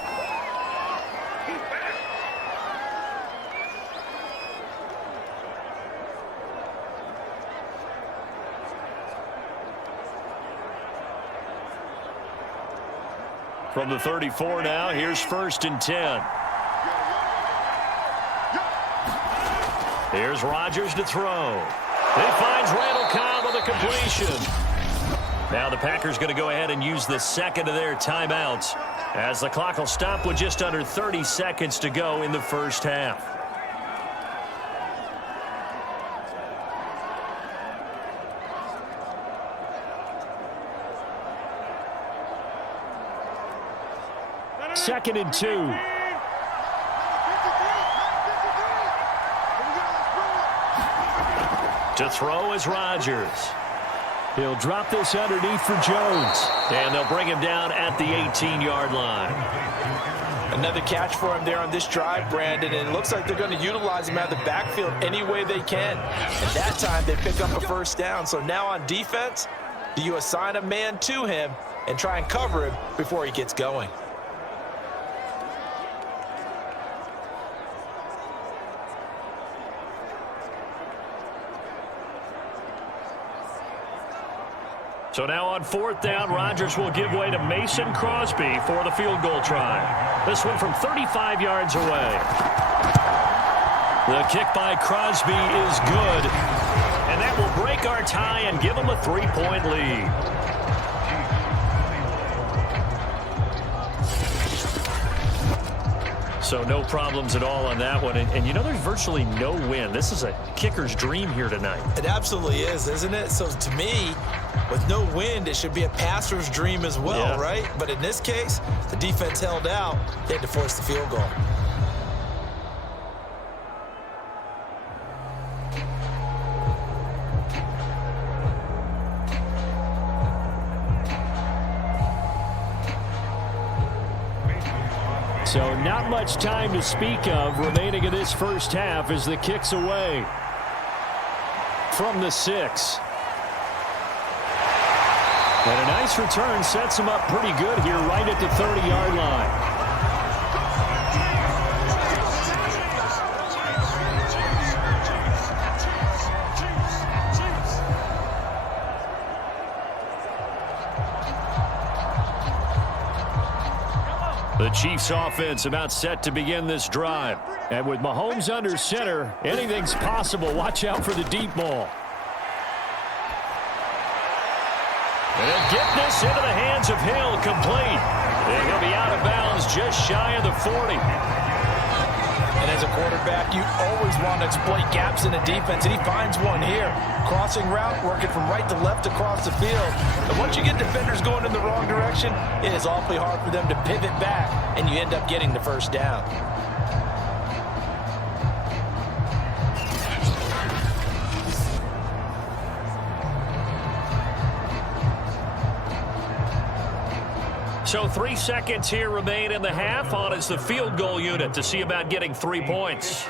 From the 34 now, here's 1st and 10. Here's Rodgers to throw. He finds Randall Cobb with a completion. Now the Packers going to go ahead and use the 2nd of their timeouts as the clock will stop with just under 30 seconds to go in the first half. Second and 2. To throw is Rodgers. He'll drop this underneath for Jones. And they'll bring him down at the 18-yard line. Another catch for him there on this drive, Brandon, and it looks like they're going to utilize him out of the backfield any way they can. At that time, they pick up a first down. So now on defense, do you assign a man to him and try and cover him before he gets going? So now on 4th down, Rodgers will give way to Mason Crosby for the field goal try. This one from 35 yards away. The kick by Crosby is good. And that will break our tie and give them a 3-point lead. So no problems at all on that one. And you know, there's virtually no wind. This is a kicker's dream here tonight. It absolutely is, isn't it? So to me, with no wind, it should be a passer's dream as well, right? But in this case, the defense held out. They had to force the field goal. So not much time to speak of remaining in this first half as the kick's away from the 6. And a nice return sets him up pretty good here right at the 30-yard line. The Chiefs offense about set to begin this drive. And with Mahomes under center, anything's possible. Watch out for the deep ball. And they'll get this into the hands of Hill, complete. And he'll be out of bounds just shy of the 40. And as a quarterback, you always want to exploit gaps in the defense, and he finds one here. Crossing route, working from right to left across the field. And once you get defenders going in the wrong direction, it is awfully hard for them to pivot back, and you end up getting the first down. So 3 seconds here remain in the half. On is the field goal unit to see about getting 3 points.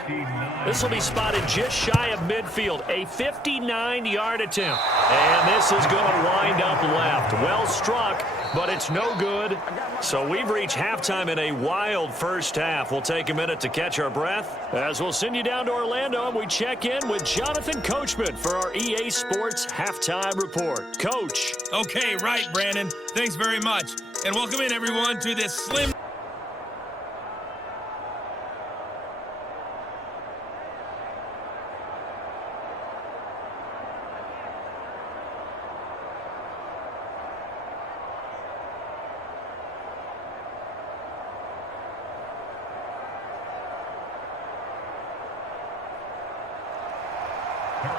This will be spotted just shy of midfield. A 59-yard attempt. And this is going to wind up left. Well struck, but it's no good. So we've reached halftime in a wild first half. We'll take a minute to catch our breath as we'll send you down to Orlando and we check in with Jonathan Coachman for our EA Sports Halftime Report. Coach. Okay, right, Brandon. Thanks very much. And welcome in, everyone, to this slim...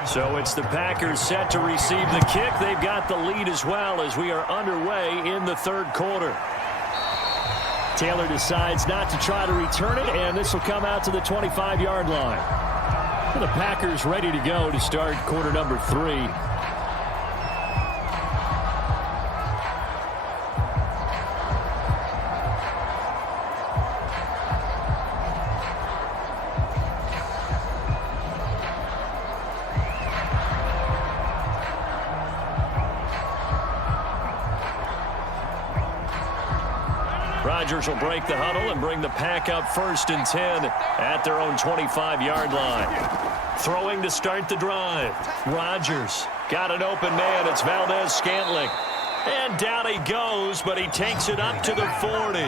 So it's the Packers set to receive the kick. They've got the lead as well as we are underway in the third quarter. Taylor decides not to try to return it, and this will come out to the 25-yard line. The Packers ready to go to start quarter number 3. Rodgers will break the huddle and bring the Pack up 1st and 10 at their own 25-yard line. Throwing to start the drive. Rodgers got an open man. It's Valdez-Scantling. And down he goes, but he takes it up to the 40.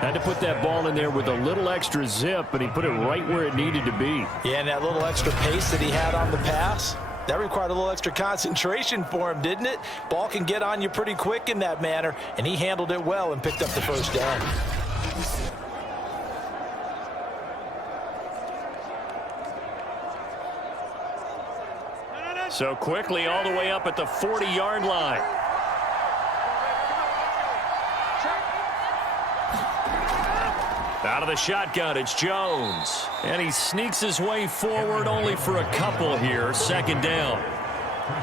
Had to put that ball in there with a little extra zip, but he put it right where it needed to be. Yeah, and that little extra pace that he had on the pass, that required a little extra concentration for him, didn't it? Ball can get on you pretty quick in that manner, and he handled it well and picked up the first down. So quickly all the way up at the 40-yard line. Out of the shotgun, it's Jones. And he sneaks his way forward only for a couple here. 2nd down.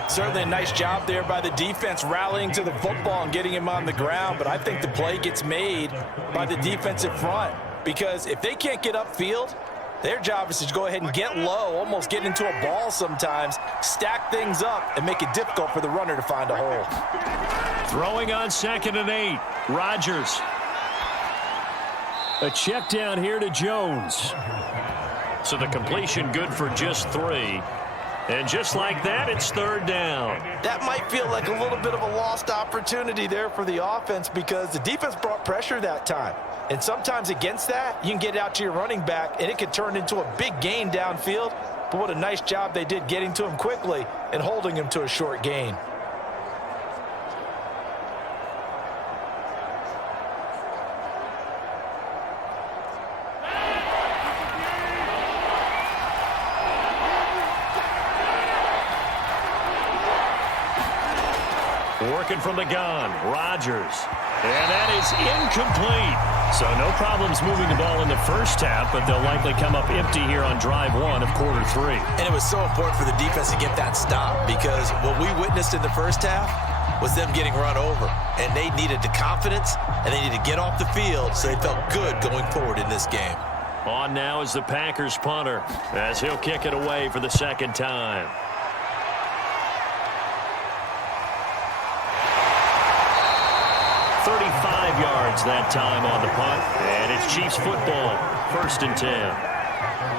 Certainly a nice job there by the defense rallying to the football and getting him on the ground. But I think the play gets made by the defensive front. Because if they can't get upfield, their job is to go ahead and get low, almost get into a ball sometimes, stack things up, and make it difficult for the runner to find a hole. Throwing on 2nd and 8. Rodgers. A check down here to Jones. So the completion good for just 3. And just like that, it's 3rd down. That might feel like a little bit of a lost opportunity there for the offense because the defense brought pressure that time. And sometimes against that, you can get out to your running back, and it could turn into a big gain downfield. But what a nice job they did getting to him quickly and holding him to a short gain. Working from the gun, Rodgers. And that is incomplete. So no problems moving the ball in the first half, but they'll likely come up empty here on drive 1 of quarter 3. And it was so important for the defense to get that stop because what we witnessed in the first half was them getting run over. And they needed the confidence, and they needed to get off the field so they felt good going forward in this game. On now is the Packers punter as he'll kick it away for the 2nd time. yards that time on the punt. And it's Chiefs football, 1st and 10.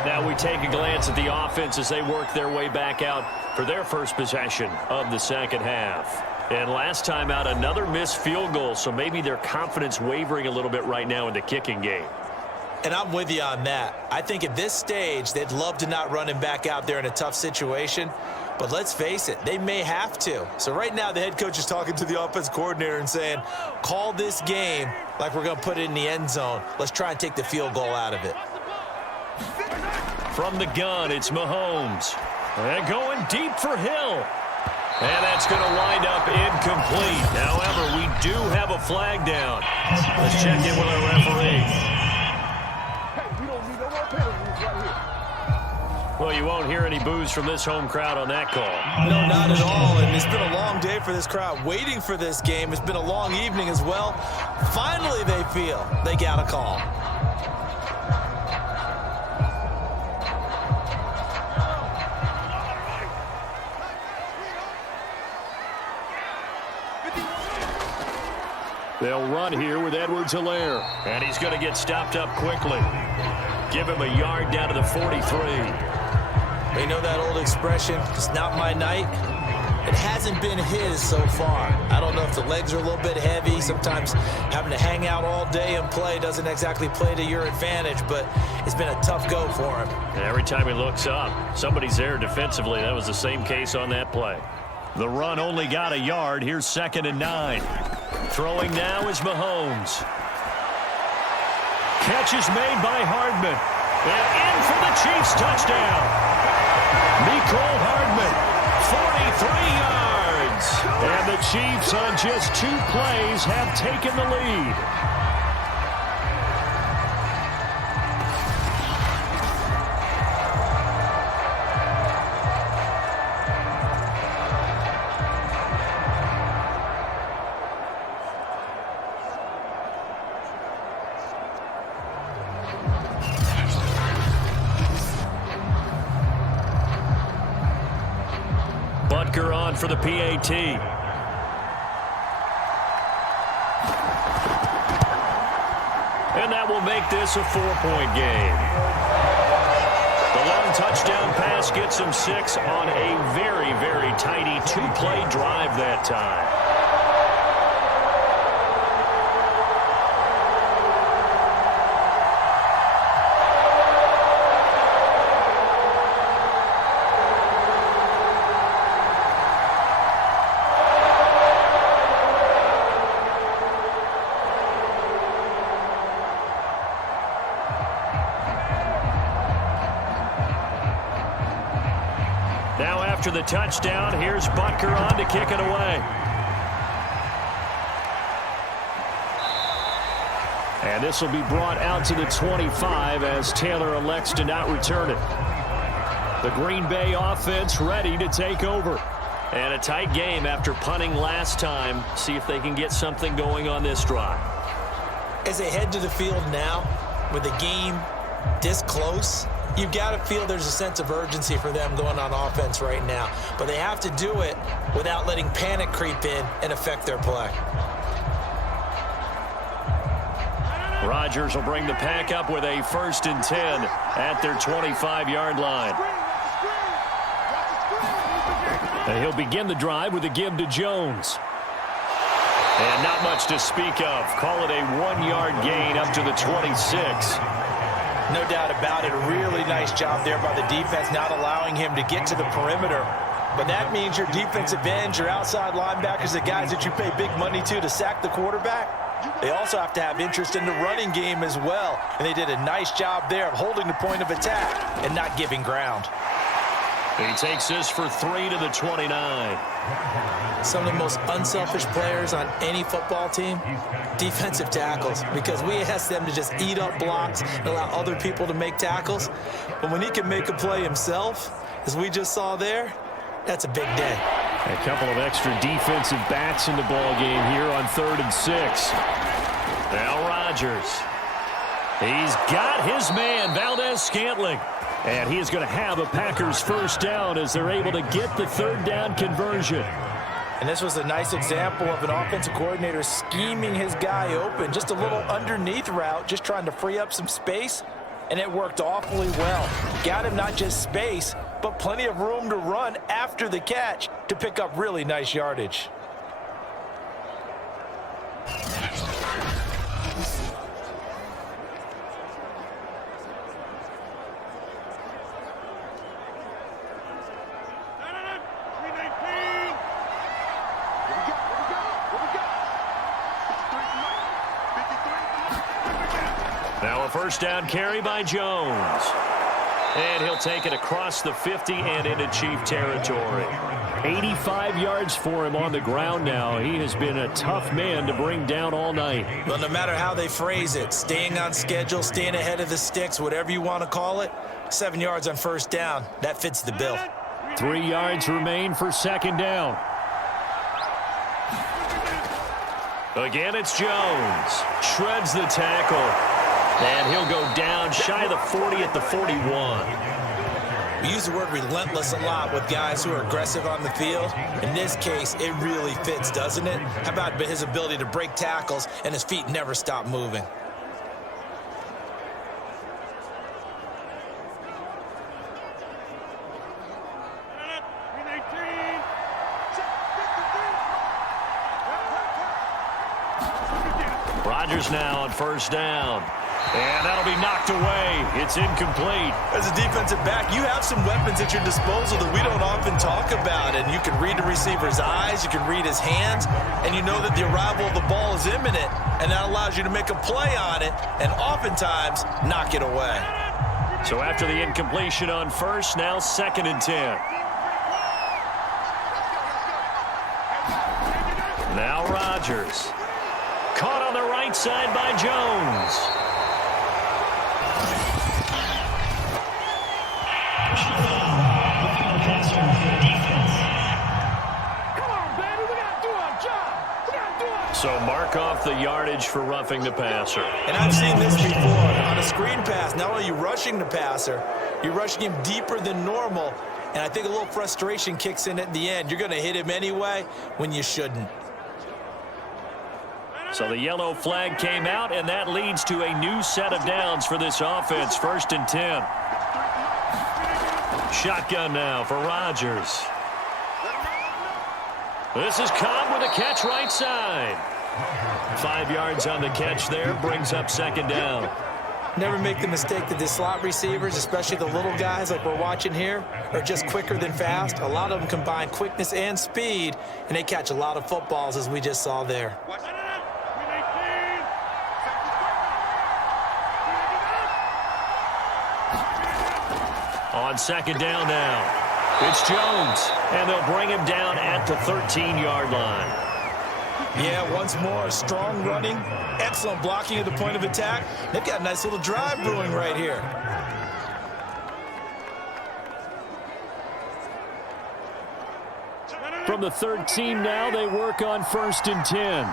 Now we take a glance at the offense as they work their way back out for their first possession of the second half. And last time out, another missed field goal, so maybe their confidence wavering a little bit right now in the kicking game. And I'm with you on that. I think at this stage, they'd love to not run him back out there in a tough situation. But let's face it, they may have to. So right now, the head coach is talking to the offense coordinator and saying, call this game like we're going to put it in the end zone. Let's try and take the field goal out of it. From the gun, it's Mahomes. And going deep for Hill. And that's going to wind up incomplete. However, we do have a flag down. Let's check in with our referee. Well, you won't hear any boos from this home crowd on that call. No, not at all. And it's been a long day for this crowd waiting for this game. It's been a long evening as well. Finally, they feel they got a call. They'll run here with Edwards-Helaire. And he's going to get stopped up quickly. Give him a yard down to the 43. You know that old expression, it's not my night? It hasn't been his so far. I don't know if the legs are a little bit heavy. Sometimes having to hang out all day and play doesn't exactly play to your advantage, but it's been a tough go for him. And every time he looks up, somebody's there defensively. That was the same case on that play. The run only got a yard. Here's 2nd and 9. Throwing now is Mahomes. Catch is made by Hardman. And in for the Chiefs touchdown. Mecole Hardman, 43 yards. And the Chiefs on just 2 plays have taken the lead. Butker on for the PAT. And that will make this a 4-point game. The long touchdown pass gets them 6 on a very, very tidy 2-play drive that time. After the touchdown, here's Butker on to kick it away. And this will be brought out to the 25 as Taylor elects to not return it. The Green Bay offense ready to take over. And a tight game after punting last time. See if they can get something going on this drive. As they head to the field now, with the game this close, you've got to feel there's a sense of urgency for them going on offense right now. But they have to do it without letting panic creep in and affect their play. Rodgers will bring the pack up with a 1st and 10 at their 25-yard line. And he'll begin the drive with a give to Jones. And not much to speak of. Call it a 1-yard gain up to the 26. No doubt about it. A really nice job there by the defense, not allowing him to get to the perimeter. But that means your defensive ends, your outside linebackers, the guys that you pay big money to sack the quarterback, they also have to have interest in the running game as well. And they did a nice job there of holding the point of attack and not giving ground. He takes this for 3 to the 29. Some of the most unselfish players on any football team, defensive tackles, because we ask them to just eat up blocks and allow other people to make tackles. But when he can make a play himself, as we just saw there, that's a big day. A couple of extra defensive backs in the ball game here on 3rd and 6. Now Rodgers. He's got his man, Valdez-Scantling. And he is going to have a Packers first down as they're able to get the 3rd down conversion. And this was a nice example of an offensive coordinator scheming his guy open. Just a little underneath route, just trying to free up some space, and it worked awfully well. Got him not just space, but plenty of room to run after the catch to pick up really nice yardage. Now a first down carry by Jones. And he'll take it across the 50 and into Chief territory. 85 yards for him on the ground now. He has been a tough man to bring down all night. Well, no matter how they phrase it, staying on schedule, staying ahead of the sticks, whatever you want to call it, 7 yards on first down, that fits the bill. 3 yards remain for second down. Again, it's Jones. Shreds the tackle. And he'll go down shy of the 40 at the 41. We use the word relentless a lot with guys who are aggressive on the field. In this case, it really fits, doesn't it? How about his ability to break tackles and his feet never stop moving? Rodgers now on first down. And that'll be knocked away. It's incomplete. As a defensive back, you have some weapons at your disposal that we don't often talk about. And you can read the receiver's eyes, you can read his hands, and you know that the arrival of the ball is imminent. And that allows you to make a play on it and oftentimes knock it away. So after the incompletion on first, now 2nd and 10. Now Rodgers. Caught on the right side by Jones. So mark off the yardage for roughing the passer. And I've seen this before. On a screen pass, not only are you rushing the passer, you're rushing him deeper than normal. And I think a little frustration kicks in at the end. You're going to hit him anyway when you shouldn't. So the yellow flag came out, and that leads to a new set of downs for this offense. 1st and 10. Shotgun now for Rodgers. This is Cobb with a catch right side. 5 yards on the catch there, brings up 2nd down. Never make the mistake that the slot receivers, especially the little guys like we're watching here, are just quicker than fast. A lot of them combine quickness and speed, and they catch a lot of footballs, as we just saw there. On 2nd down now. It's Jones, and they'll bring him down at the 13-yard line. Yeah, once more, strong running, excellent blocking at the point of attack. They've got a nice little drive brewing right here. From the 13 now, they work on 1st and 10.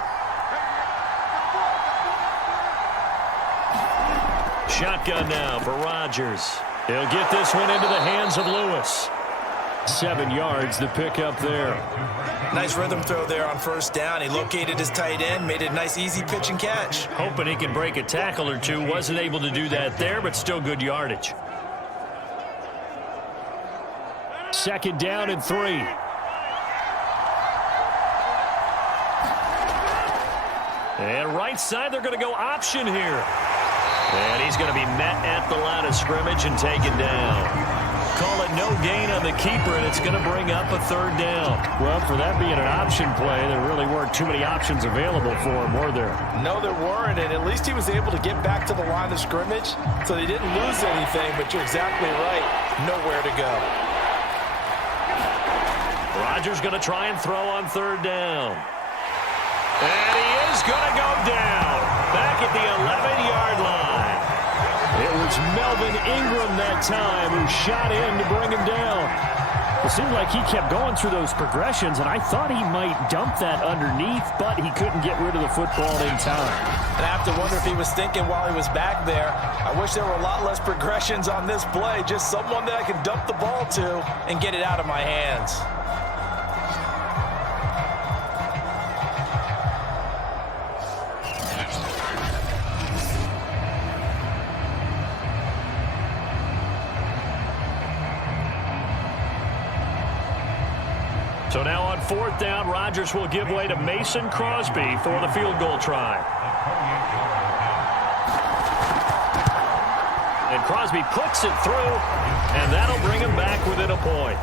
Shotgun now for Rodgers. He'll get this one into the hands of Lewis. 7 yards, the pickup there. Nice rhythm throw there on first down. He located his tight end, made a nice easy pitch and catch. Hoping he can break a tackle or two. Wasn't able to do that there, but still good yardage. 2nd down and 3. And right side, they're going to go option here. And he's going to be met at the line of scrimmage and taken down. Call it no gain on the keeper, and it's going to bring up a 3rd down. Well, for that being an option play, there really weren't too many options available for him, were there? No, there weren't, and at least he was able to get back to the line of scrimmage, so they didn't lose anything, but you're exactly right. Nowhere to go. Rodgers going to try and throw on 3rd down. And he is going to go down back at the 11-yard line. It was Melvin Ingram that time who shot in to bring him down. It seemed like he kept going through those progressions, and I thought he might dump that underneath, but he couldn't get rid of the football in time. And I have to wonder if he was thinking while he was back there, I wish there were a lot less progressions on this play, just someone that I can dump the ball to and get it out of my hands. So now on 4th down, Rodgers will give way to Mason Crosby for the field goal try. And Crosby puts it through, and that'll bring him back within a point.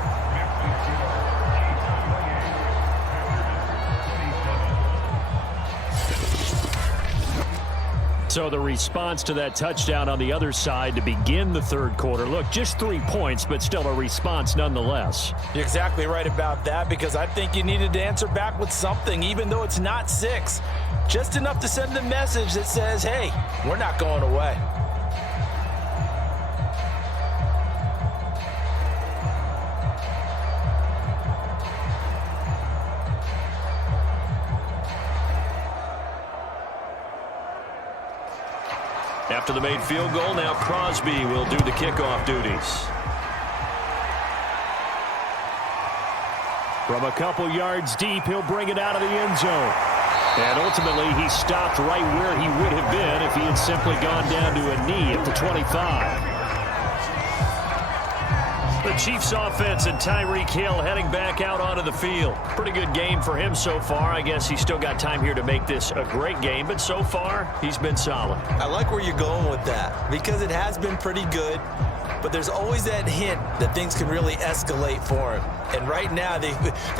So the response to that touchdown on the other side to begin the third quarter. Look, just 3 points, but still a response nonetheless. You're exactly right about that, because I think you needed to answer back with something, even though it's not 6. Just enough to send a message that says, hey, we're not going away. After the made field goal, now Crosby will do the kickoff duties. From a couple yards deep, he'll bring it out of the end zone. And ultimately, he stopped right where he would have been if he had simply gone down to a knee at the 25. The Chiefs offense and Tyreek Hill heading back out onto the field. Pretty good game for him so far. I guess he's still got time here to make this a great game, but so far, he's been solid. I like where you're going with that, because it has been pretty good, but there's always that hint that things can really escalate for him. And right now, they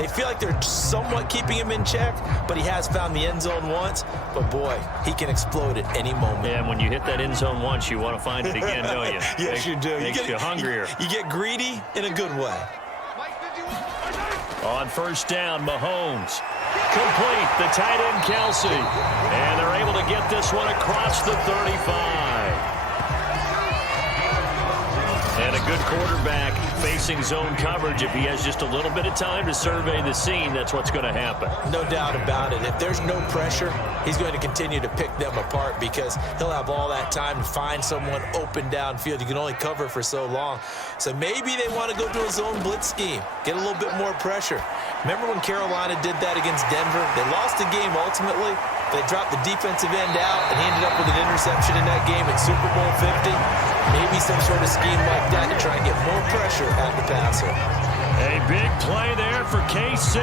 feel like they're somewhat keeping him in check, but he has found the end zone once. But, boy, he can explode at any moment. Yeah, and when you hit that end zone once, you want to find it again, don't you? Yes, you do. Makes you hungrier. You get greedy in a good way. On 1st down, Mahomes. Complete, the tight end, Kelsey. And they're able to get this one across the 35. And a good quarterback facing zone coverage. If he has just a little bit of time to survey the scene, that's what's going to happen. No doubt about it. If there's no pressure, he's going to continue to pick them apart, because he'll have all that time to find someone open downfield. You can only cover for so long. So maybe they want to go to a zone blitz scheme, get a little bit more pressure. Remember when Carolina did that against Denver? They lost the game ultimately. They dropped the defensive end out, and he ended up with an interception in that game at Super Bowl 50. Maybe some sort of scheme like that to try and get more pressure at the passer. A big play there for KC.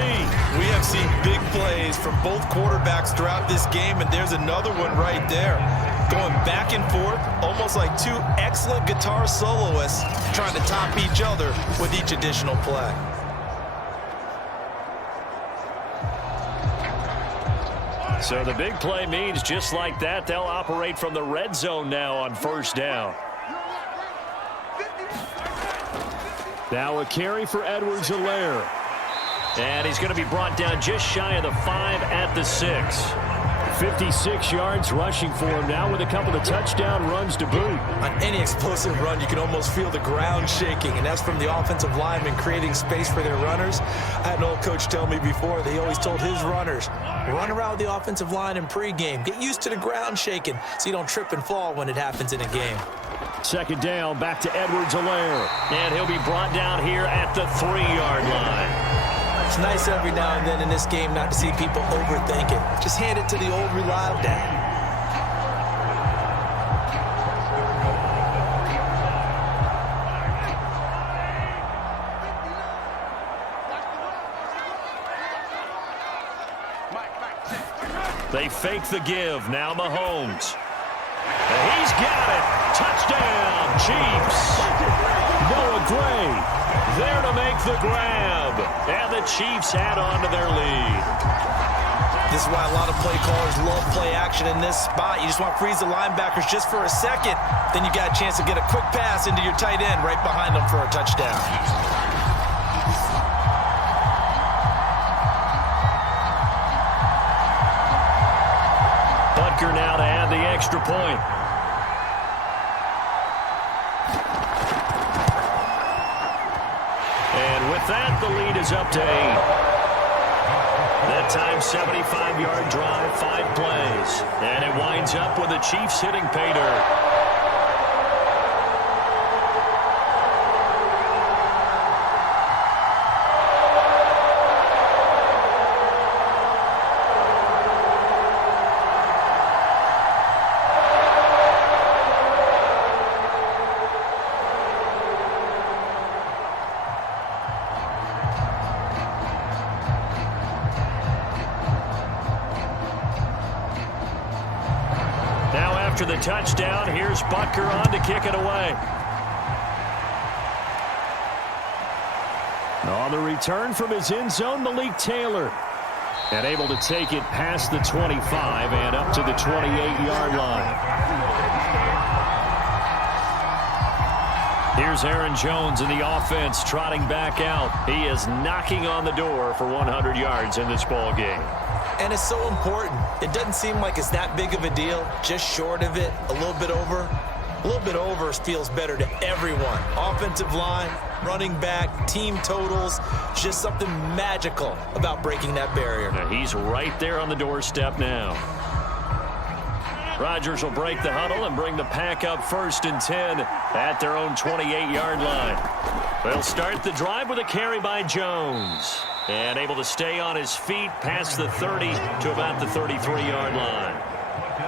We have seen big plays from both quarterbacks throughout this game, and there's another one right there. Going back and forth, almost like two excellent guitar soloists trying to top each other with each additional play. So the big play means just like that, they'll operate from the red zone now on 1st down. Now a carry for Edwards-Helaire. And he's going to be brought down just shy of the 5 at the 6. 56 yards rushing for him now with a couple of touchdown runs to boot. On any explosive run, you can almost feel the ground shaking, and that's from the offensive linemen creating space for their runners. I had an old coach tell me before that he always told his runners, run around the offensive line in pregame. Get used to the ground shaking so you don't trip and fall when it happens in a game. 2nd down, back to Edwards-Helaire. And he'll be brought down here at the 3-yard line. It's nice every now and then in this game not to see people overthink it. Just hand it to the old reliable dad. They fake the give. Now Mahomes. And he's got it. Touchdown, Chiefs. Noah Gray there to make the grab. And the Chiefs add on to their lead. This is why a lot of play callers love play action in this spot. You just want to freeze the linebackers just for a second. Then you got a chance to get a quick pass into your tight end right behind them for a touchdown. Butker now to add the extra point. And with that, the lead is up to 8. That time, 75-yard drive, 5 plays. And it winds up with the Chiefs hitting pay dirt. after the touchdown. Here's Butker on to kick it away. On the return from his end zone, Malik Taylor. And able to take it past the 25 and up to the 28-yard line. Here's Aaron Jones in the offense trotting back out. He is knocking on the door for 100 yards in this ball game. And it's so important. It doesn't seem like it's that big of a deal. Just short of it, a little bit over. A little bit over feels better to everyone. Offensive line, running back, team totals. Just something magical about breaking that barrier. Now he's right there on the doorstep now. Rodgers will break the huddle and bring the pack up 1st and 10 at their own 28-yard line. They'll start the drive with a carry by Jones. And able to stay on his feet past the 30 to about the 33-yard line.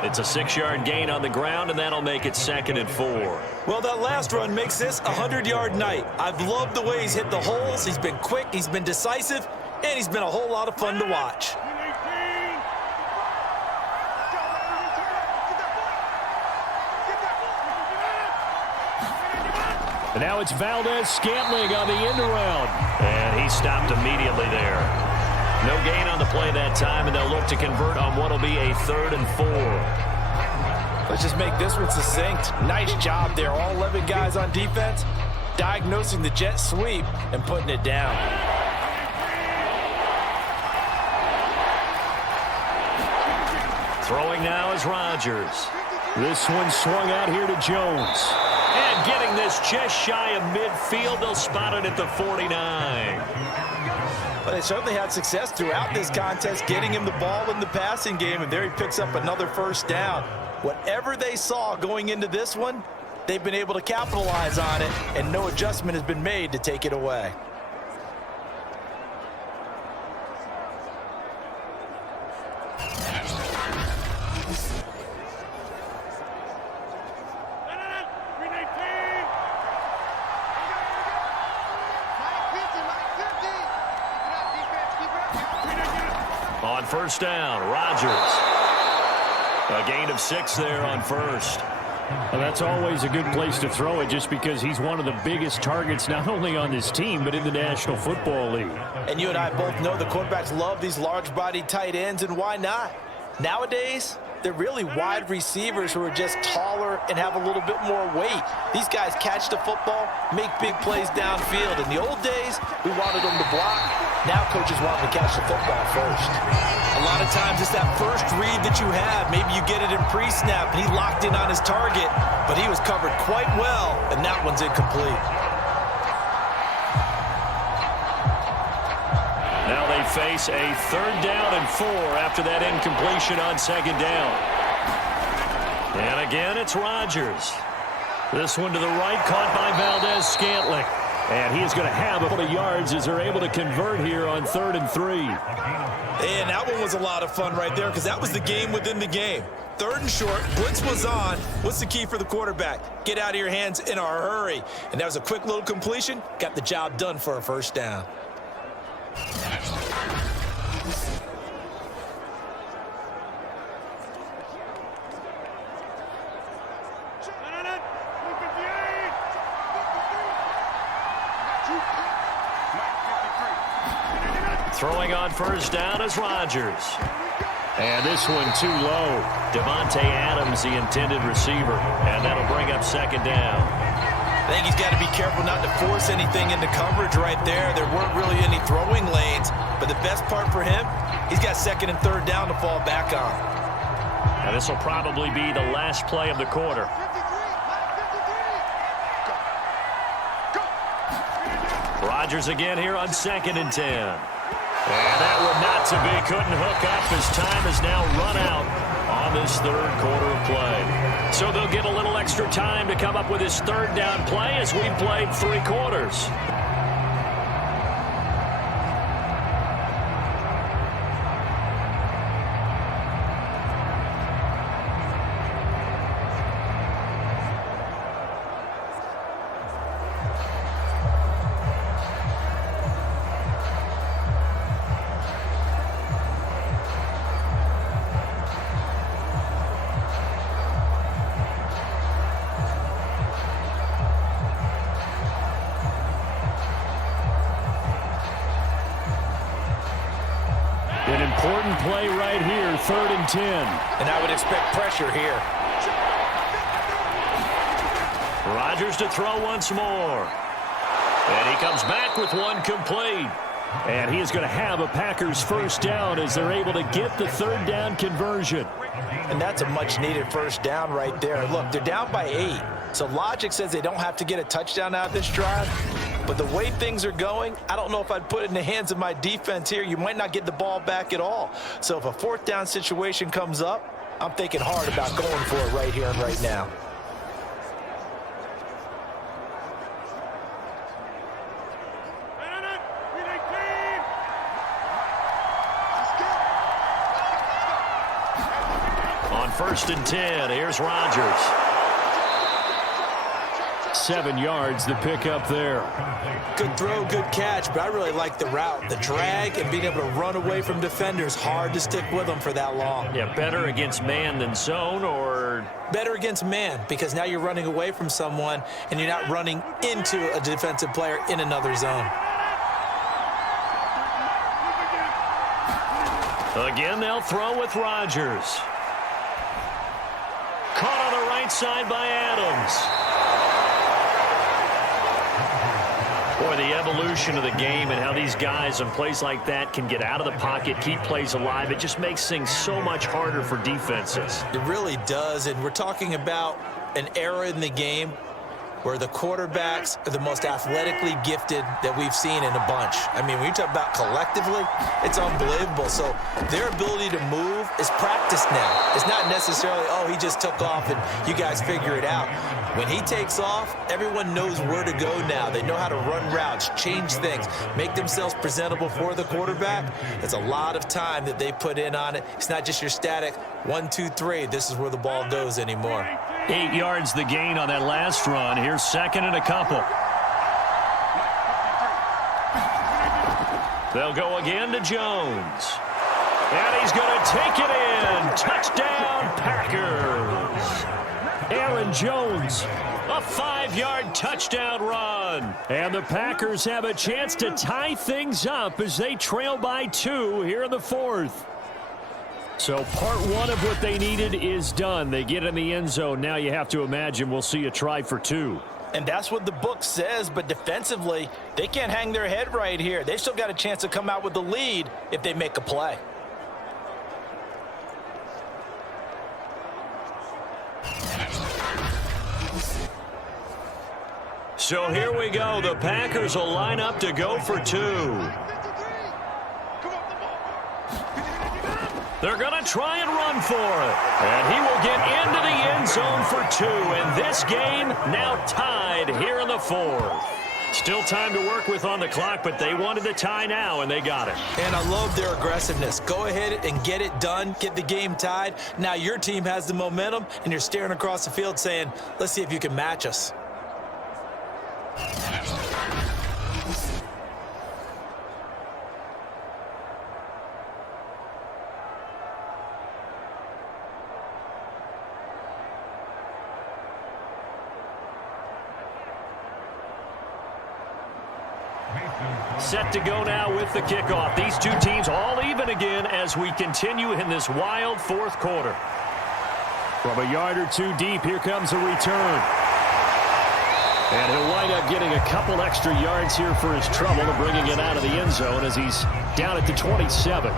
It's a 6-yard gain on the ground, and that'll make it 2nd and 4. Well, that last run makes this a 100-yard night. I've loved the way he's hit the holes. He's been quick, he's been decisive, and he's been a whole lot of fun to watch. And now it's Valdez-Scantling on the end around. And he stopped immediately there. No gain on the play that time, and they'll look to convert on what will be a 3rd and 4. Let's just make this one succinct. Nice job there. All 11 guys on defense diagnosing the jet sweep and putting it down. Throwing now is Rodgers. This one swung out here to Jones. And getting this just shy of midfield, they'll spot it at the 49. But they certainly had success throughout this contest, getting him the ball in the passing game, and there he picks up another 1st down. Whatever they saw going into this one, they've been able to capitalize on it, and no adjustment has been made to take it away. On 1st down, Rodgers. A gain of 6 there on 1st. Well, that's always a good place to throw it just because he's one of the biggest targets not only on this team but in the National Football League. And you and I both know the quarterbacks love these large-bodied tight ends, and why not? Nowadays, they're really wide receivers who are just taller and have a little bit more weight. These guys catch the football, make big plays downfield. In the old days, we wanted them to block. Now coaches want them to catch the football first. A lot of times it's that first read that you have. Maybe you get it in pre-snap, and he locked in on his target, but he was covered quite well, and that one's incomplete. Now they face a 3rd down and 4 after that incompletion on 2nd down. And again, it's Rodgers. This one to the right, caught by Valdez-Scantling. And he is going to have a couple of yards as they're able to convert here on 3rd and 3. And that one was a lot of fun right there because that was the game within the game. 3rd and short, blitz was on. What's the key for the quarterback? Get out of your hands in a hurry. And that was a quick little completion. Got the job done for a 1st down. Throwing on 1st down is Rodgers. And this one too low. Devontae Adams, the intended receiver. And that'll bring up 2nd down. I think he's got to be careful not to force anything into coverage right there. There weren't really any throwing lanes. But the best part for him, he's got 2nd and 3rd down to fall back on. And this will probably be the last play of the quarter. Rodgers again here on 2nd and 10. And that would not to be. Couldn't hook up. His time is now run out on this 3rd quarter of play. So they'll get a little extra time to come up with his 3rd down play as we played 3 quarters. important play right here, 3rd and 10. And I would expect pressure here. Rodgers to throw once more. And he comes back with one complete. And he is going to have a Packers first down as they're able to get the 3rd down conversion. And that's a much-needed first down right there. Look, they're down by 8. So logic says they don't have to get a touchdown out of this drive. But the way things are going, I don't know if I'd put it in the hands of my defense here. You might not get the ball back at all. So if a 4th down situation comes up, I'm thinking hard about going for it right here and right now. On 1st and 10, here's Rodgers. 7 yards, the pick up there. Good throw, good catch, but I really like the route. The drag and being able to run away from defenders, hard to stick with them for that long. Yeah, better against man than zone, or? Better against man, because now you're running away from someone and you're not running into a defensive player in another zone. Again, they'll throw with Rodgers. Caught on the right side by Adams. Boy, the evolution of the game and how these guys in plays like that can get out of the pocket, keep plays alive, it just makes things so much harder for defenses. It really does, and we're talking about an era in the game where the quarterbacks are the most athletically gifted that we've seen in a bunch. I mean, when you talk about collectively, it's unbelievable. So their ability to move is practiced now. It's not necessarily, oh, he just took off and you guys figure it out. When he takes off, everyone knows where to go now. They know how to run routes, change things, make themselves presentable for the quarterback. It's a lot of time that they put in on it. It's not just your static 1, 2, 3. This is where the ball goes anymore. 8 yards the gain on that last run. Here's 2nd and a couple. They'll go again to Jones. And he's going to take it in. Touchdown, Packers. Aaron Jones. A 5-yard touchdown run. And the Packers have a chance to tie things up as they trail by 2 here in the 4th. So part 1 of what they needed is done. They get in the end zone. Now you have to imagine we'll see a try for 2. And that's what the book says, but defensively, they can't hang their head right here. They've still got a chance to come out with the lead if they make a play. So here we go. The Packers will line up to go for 2. They're going to try and run for it. And he will get into the end zone for 2. And this game now tied here in the 4th. Still time to work with on the clock, but they wanted the tie now, and they got it. And I love their aggressiveness. Go ahead and get it done, get the game tied. Now your team has the momentum, and you're staring across the field saying, let's see if you can match us. Set to go now with the kickoff. These two teams all even again as we continue in this wild 4th quarter. From a yard or 2 deep, here comes a return. And he'll wind up getting a couple extra yards here for his trouble and bringing it out of the end zone as he's down at the 27.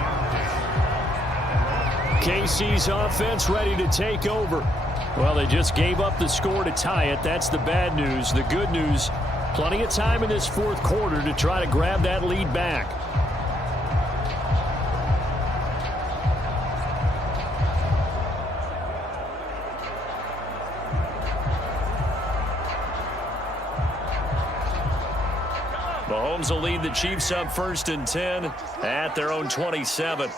KC's offense ready to take over. Well, they just gave up the score to tie it. That's the bad news. The good news, plenty of time in this 4th quarter to try to grab that lead back. Mahomes will lead the Chiefs up 1st and 10 at their own 27.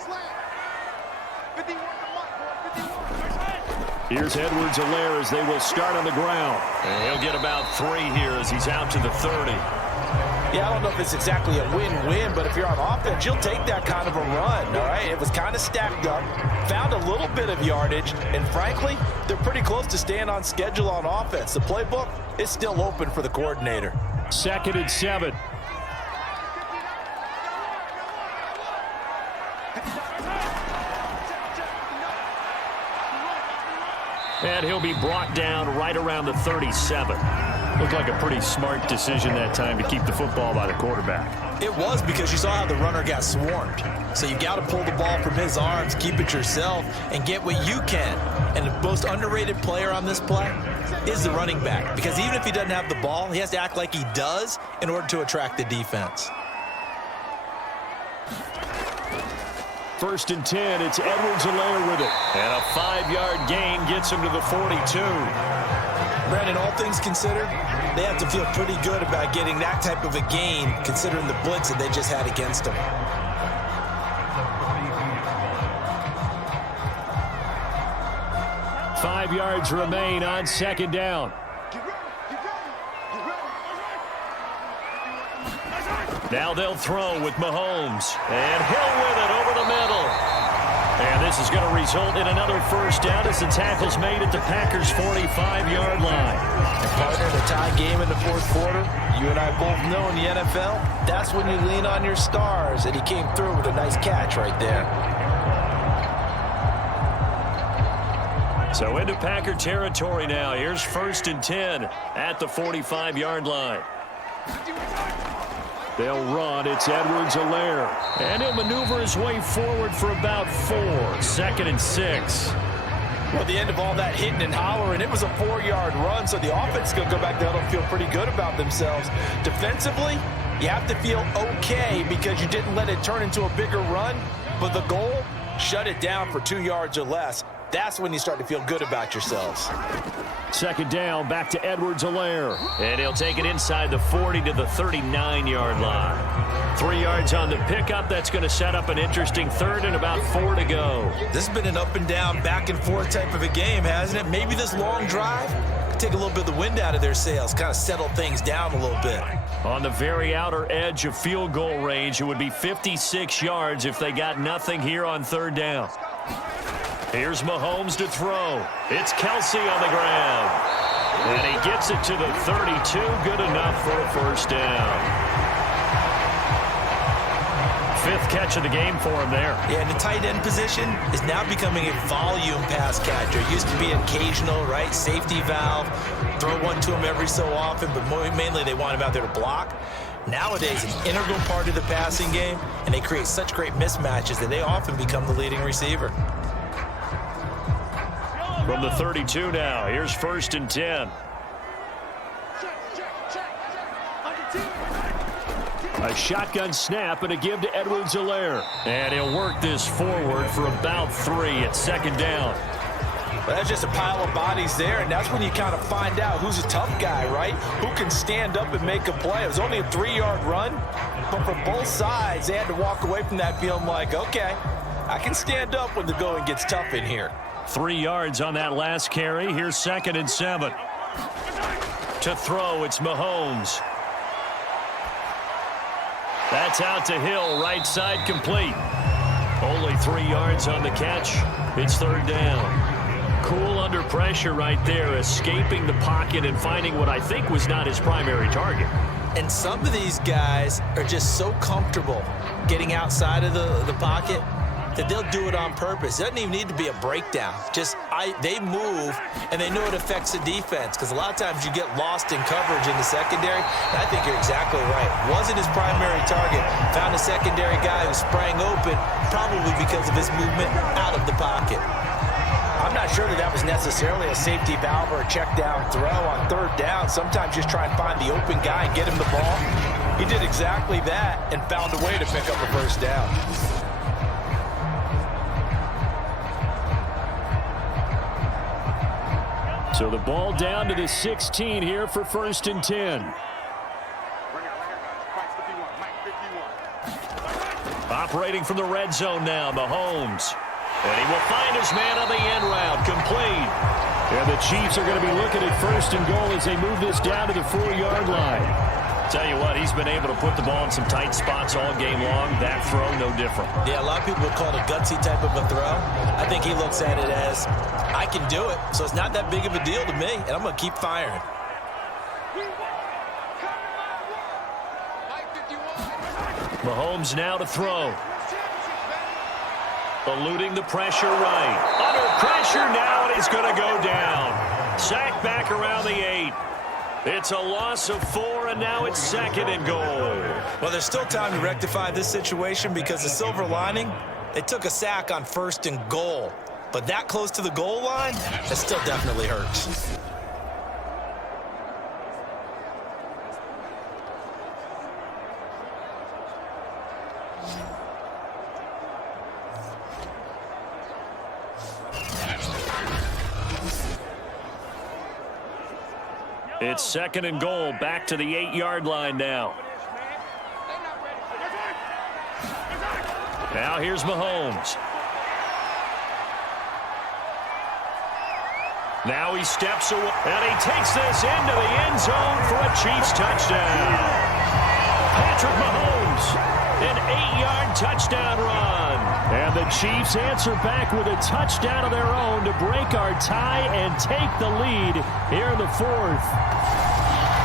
Here's Edwards-Helaire as they will start on the ground. And he'll get about 3 here as he's out to the 30. Yeah, I don't know if it's exactly a win-win, but if you're on offense, you'll take that kind of a run, all right? It was kind of stacked up, found a little bit of yardage, and frankly, they're pretty close to staying on schedule on offense. The playbook is still open for the coordinator. 2nd and 7. And he'll be brought down right around the 37. Looked like a pretty smart decision that time to keep the football by the quarterback. It was, because you saw how the runner got swarmed. So you got to pull the ball from his arms, keep it yourself, and get what you can. And the most underrated player on this play is the running back, because even if he doesn't have the ball, he has to act like he does in order to attract the defense. 1st and 10, it's Edwards-Helaire with it. And a 5-yard gain gets him to the 42. Brandon, all things considered, they have to feel pretty good about getting that type of a gain, considering the blitz that they just had against them. Five yards remain on 2nd down. Now they'll throw with Mahomes. And Hill with it over the middle. And this is going to result in another 1st down as the tackle's made at the Packers' 45-yard line. And partner, the tie game in the 4th quarter, you and I both know in the NFL, that's when you lean on your stars, and he came through with a nice catch right there. So into Packer territory now. Here's 1st and 10 at the 45-yard line. They'll run. It's Edwards-Helaire. And he'll maneuver his way forward for about 4. 2nd and 6. Well, the end of all that hitting and hollering, it was a 4-yard run, so the offense is going to go back there and feel pretty good about themselves. Defensively, you have to feel okay because you didn't let it turn into a bigger run, but the goal, shut it down for 2 yards or less. That's when you start to feel good about yourselves. 2nd down, back to Edwards-Helaire. And he'll take it inside the 40 to the 39-yard line. 3 yards on the pickup. That's going to set up an interesting 3rd and about 4 to go. This has been an up and down, back and forth type of a game, hasn't it? Maybe this long drive could take a little bit of the wind out of their sails, kind of settle things down a little bit. On the very outer edge of field goal range, it would be 56 yards if they got nothing here on 3rd down. Here's Mahomes to throw. It's Kelsey on the ground. And he gets it to the 32. Good enough for a 1st down. 5th catch of the game for him there. Yeah, and the tight end position is now becoming a volume pass catcher. It used to be occasional, right? Safety valve. Throw one to him every so often, but mainly they want him out there to block. Nowadays, an integral part of the passing game, and they create such great mismatches that they often become the leading receiver. From the 32 now, here's 1st and 10. A shotgun snap and a give to Edwards-Helaire. And he'll work this forward for about 3 at 2nd down. Well, that's just a pile of bodies there, and that's when you kind of find out who's a tough guy, right? Who can stand up and make a play. It was only a 3-yard run, but from both sides, they had to walk away from that feeling like, okay, I can stand up when the going gets tough in here. 3 yards on that last carry. Here's 2nd and 7. To throw, it's Mahomes. That's out to Hill, right side complete. Only 3 yards on the catch. It's 3rd down. Cool under pressure right there, escaping the pocket and finding what I think was not his primary target. And some of these guys are just so comfortable getting outside of the pocket that they'll do it on purpose. It doesn't even need to be a breakdown. They move, and they know it affects the defense, because a lot of times you get lost in coverage in the secondary. And I think you're exactly right. Wasn't his primary target. Found a secondary guy who sprang open, probably because of his movement out of the pocket. I'm not sure that was necessarily a safety valve or a check down throw on 3rd down. Sometimes just try and find the open guy and get him the ball. He did exactly that and found a way to pick up a 1st down. So the ball down to the 16 here for 1st and 10. Operating from the red zone now, Mahomes. And he will find his man on the end route, complete. And the Chiefs are going to be looking at 1st and goal as they move this down to the 4-yard line. Tell you what, he's been able to put the ball in some tight spots all game long. That throw, no different. Yeah, a lot of people would call it a gutsy type of a throw. I think he looks at it as, I can do it, so it's not that big of a deal to me, and I'm going to keep firing. Mahomes now to throw. Eluding the pressure right. Under pressure now, and he's going to go down. Sacked back around the 8. It's a loss of 4, and now it's 2nd and goal. Well, there's still time to rectify this situation because the silver lining, they took a sack on 1st and goal. But that close to the goal line, that still definitely hurts. It's 2nd and goal, back to the 8-yard line now. Now here's Mahomes. Now he steps away, and he takes this into the end zone for a Chiefs touchdown. Patrick Mahomes, an 8-yard touchdown run. And the Chiefs answer back with a touchdown of their own to break our tie and take the lead here in the 4th.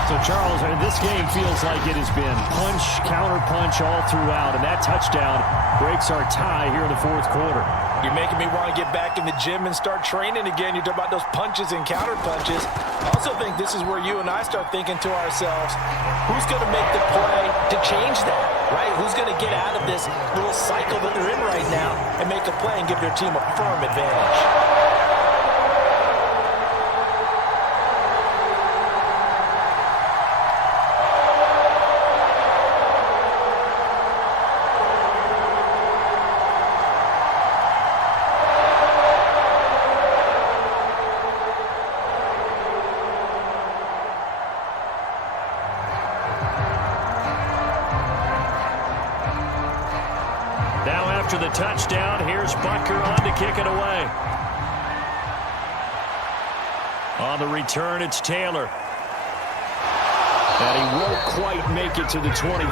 So, Charles, this game feels like it has been punch, counter-punch all throughout, and that touchdown breaks our tie here in the 4th quarter. You're making me want to get back in the gym and start training again. You talk about those punches and counter-punches. I also think this is where you and I start thinking to ourselves, who's going to make the play to change that, right? Who's going to get out of this little cycle that they're in right now and make a play and give their team a firm advantage? After the touchdown, here's Butker on to kick it away. On the return, it's Taylor. And he won't quite make it to the 25.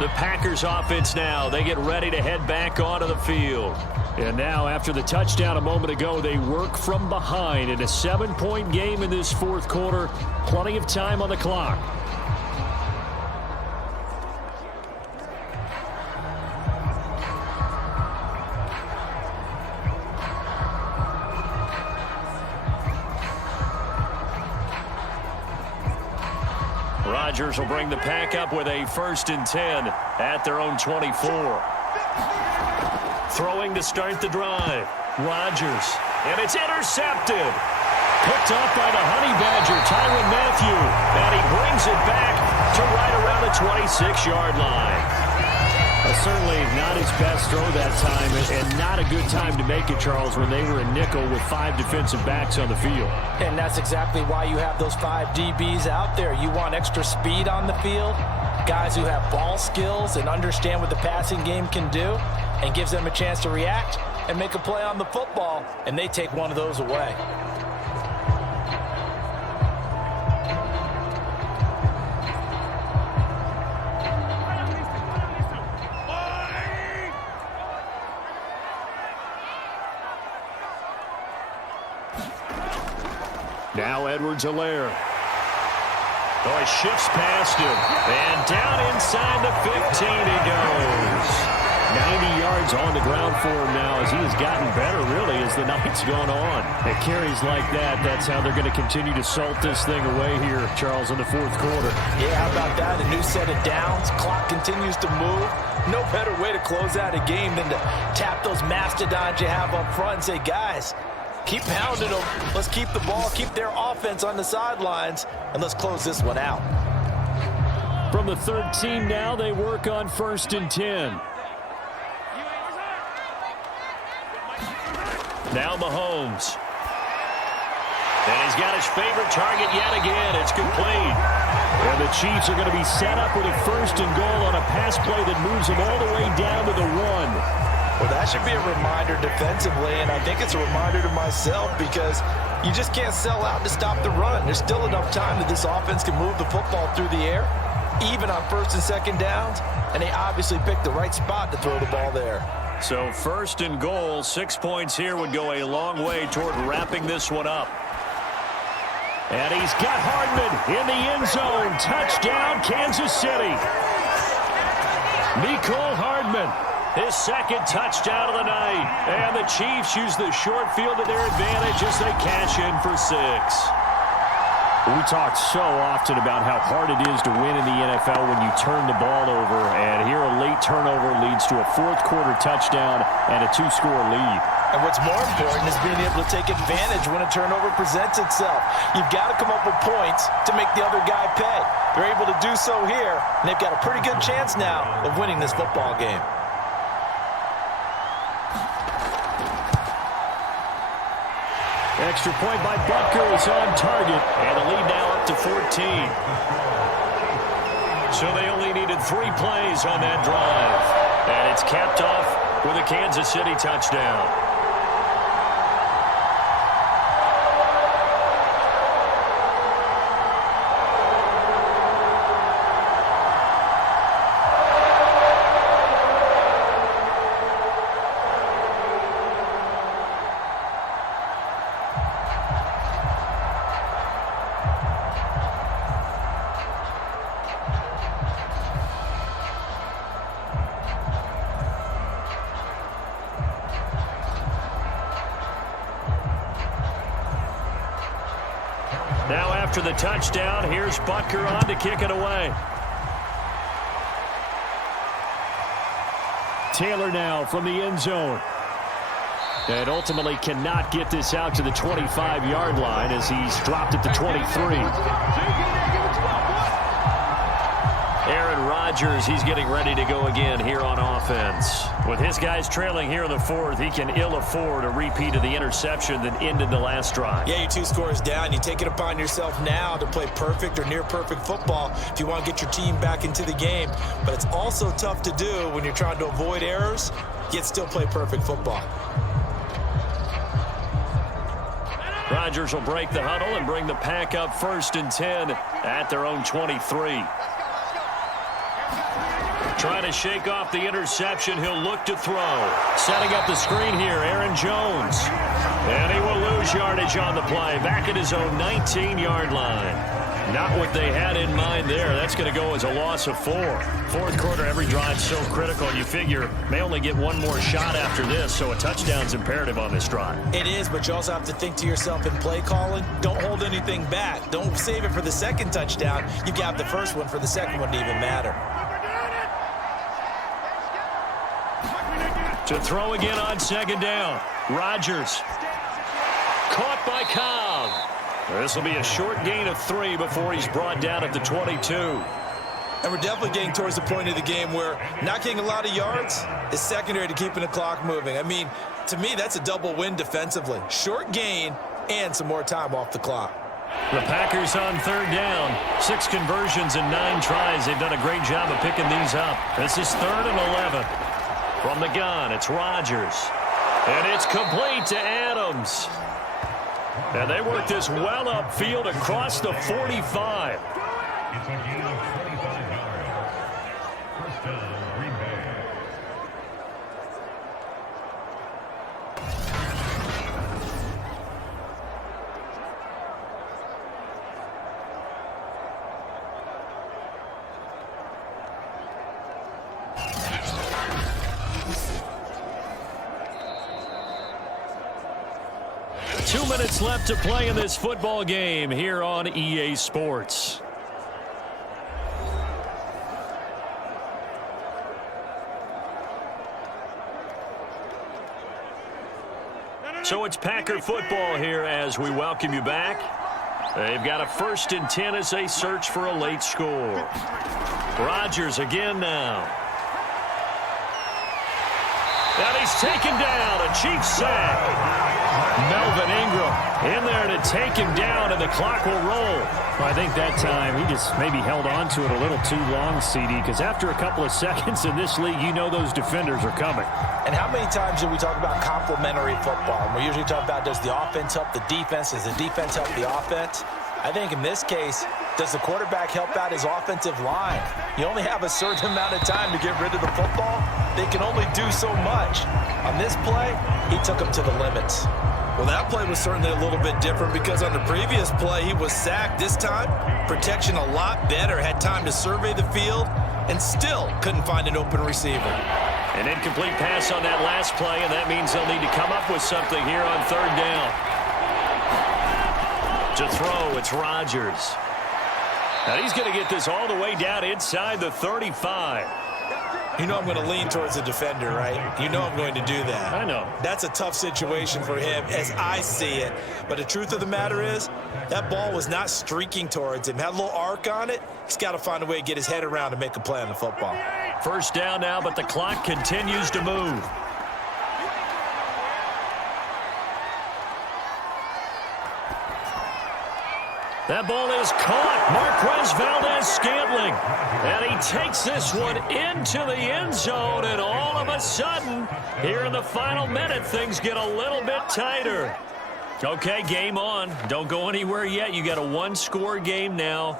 The Packers offense now. They get ready to head back onto the field. And now, after the touchdown a moment ago, they work from behind in a 7-point game in this 4th quarter. Plenty of time on the clock. Rodgers will bring the pack up with a 1st and 10 at their own 24. Throwing to start the drive. Rodgers. And it's intercepted. Picked off by the Honey Badger, Tyrann Mathieu. And he brings it back to right around the 26-yard line. Certainly not his best throw that time, and not a good time to make it, Charles, when they were in nickel with 5 defensive backs on the field. And that's exactly why you have those 5 DBs out there. You want extra speed on the field, guys who have ball skills and understand what the passing game can do, and gives them a chance to react and make a play on the football, and they take one of those away. Now Edwards-Helaire. Oh, he shifts past him. And down inside the 15 he goes. 90 yards on the ground for him now as he has gotten better, really, as the night's gone on. At carries like that, that's how they're going to continue to salt this thing away here, Charles, in the 4th quarter. Yeah, how about that? A new set of downs. Clock continues to move. No better way to close out a game than to tap those mastodons you have up front and say, guys, keep pounding them. Let's keep the ball, keep their offense on the sidelines, and let's close this one out. From the 13 now, they work on 1st and 10. Now Mahomes. And he's got his favorite target yet again. It's complete. And the Chiefs are going to be set up with a 1st and goal on a pass play that moves them all the way down to the 1. Well, that should be a reminder defensively, and I think it's a reminder to myself because you just can't sell out to stop the run. There's still enough time that this offense can move the football through the air, even on 1st and 2nd downs, and they obviously picked the right spot to throw the ball there. So 1st and goal, 6 points here would go a long way toward wrapping this one up. And he's got Hardman in the end zone. Touchdown, Kansas City. Mecole Hardman, his second touchdown of the night. And the Chiefs use the short field to their advantage as they cash in for 6. We talk so often about how hard it is to win in the NFL when you turn the ball over. And here a late turnover leads to a fourth-quarter touchdown and a 2-score lead. And what's more important is being able to take advantage when a turnover presents itself. You've got to come up with points to make the other guy pay. They're able to do so here, and they've got a pretty good chance now of winning this football game. Extra point by Butker is on target, and the lead now up to 14. So they only needed 3 plays on that drive. And it's capped off with a Kansas City touchdown. Now after the touchdown, here's Butker on to kick it away. Taylor now from the end zone. And ultimately cannot get this out to the 25-yard line as he's dropped at the 23. Aaron Rodgers, he's getting ready to go again here on offense. With his guys trailing here in the fourth, he can ill afford a repeat of the interception that ended the last drive. Yeah, you're 2 scores down. You take it upon yourself now to play perfect or near-perfect football if you want to get your team back into the game. But it's also tough to do when you're trying to avoid errors, yet still play perfect football. Rodgers will break the huddle and bring the pack up 1st and 10 at their own 23. Trying to shake off the interception. He'll look to throw. Setting up the screen here, Aaron Jones. And he will lose yardage on the play. Back at his own 19-yard line. Not what they had in mind there. That's going to go as a loss of 4. Fourth quarter, every drive so critical. You figure may only get one more shot after this, so a touchdown's imperative on this drive. It is, but you also have to think to yourself in play calling. Don't hold anything back. Don't save it for the second touchdown. You've got the first one for the second one to even matter. To throw again on 2nd down. Rodgers. Caught by Cobb. This will be a short gain of 3 before he's brought down at the 22. And we're definitely getting towards the point of the game where not getting a lot of yards is secondary to keeping the clock moving. I mean, to me, that's a double win defensively. Short gain and some more time off the clock. The Packers on 3rd down. 6 conversions and 9 tries. They've done a great job of picking these up. This is 3rd and 11. From the gun, it's Rodgers. And it's complete to Adams. And they work this well upfield across the 45. Minutes left to play in this football game here on EA Sports. So it's Packer football here as we welcome you back. They've got a 1st and 10 as they search for a late score. Rodgers again now. And he's taken down, a Chiefs sack. Melvin Ingram in there to take him down, and the clock will roll. Well, I think that time he just maybe held on to it a little too long, CD, because after a couple of seconds in this league, you know those defenders are coming. And how many times do we talk about complementary football? And we usually talk about, does the offense help the defense? Does the defense help the offense? I think in this case, does the quarterback help out his offensive line? You only have a certain amount of time to get rid of the football. They can only do so much. On this play, he took him to the limits. Well, that play was certainly a little bit different because on the previous play, he was sacked. This time, protection a lot better, had time to survey the field, and still couldn't find an open receiver. An incomplete pass on that last play, and that means they'll need to come up with something here on third down. To throw, it's Rodgers. Now he's going to get this all the way down inside the 35. You know I'm going to lean towards the defender, right? You know I'm going to do that. I know. That's a tough situation for him as I see it. But the truth of the matter is, that ball was not streaking towards him. Had a little arc on it. He's got to find a way to get his head around and make a play on the football. First down now, but the clock continues to move. That ball is caught. Marquez Valdez-Scantling. And he takes this one into the end zone. And all of a sudden, here in the final minute, things get a little bit tighter. Okay, game on. Don't go anywhere yet. You got a one-score game now.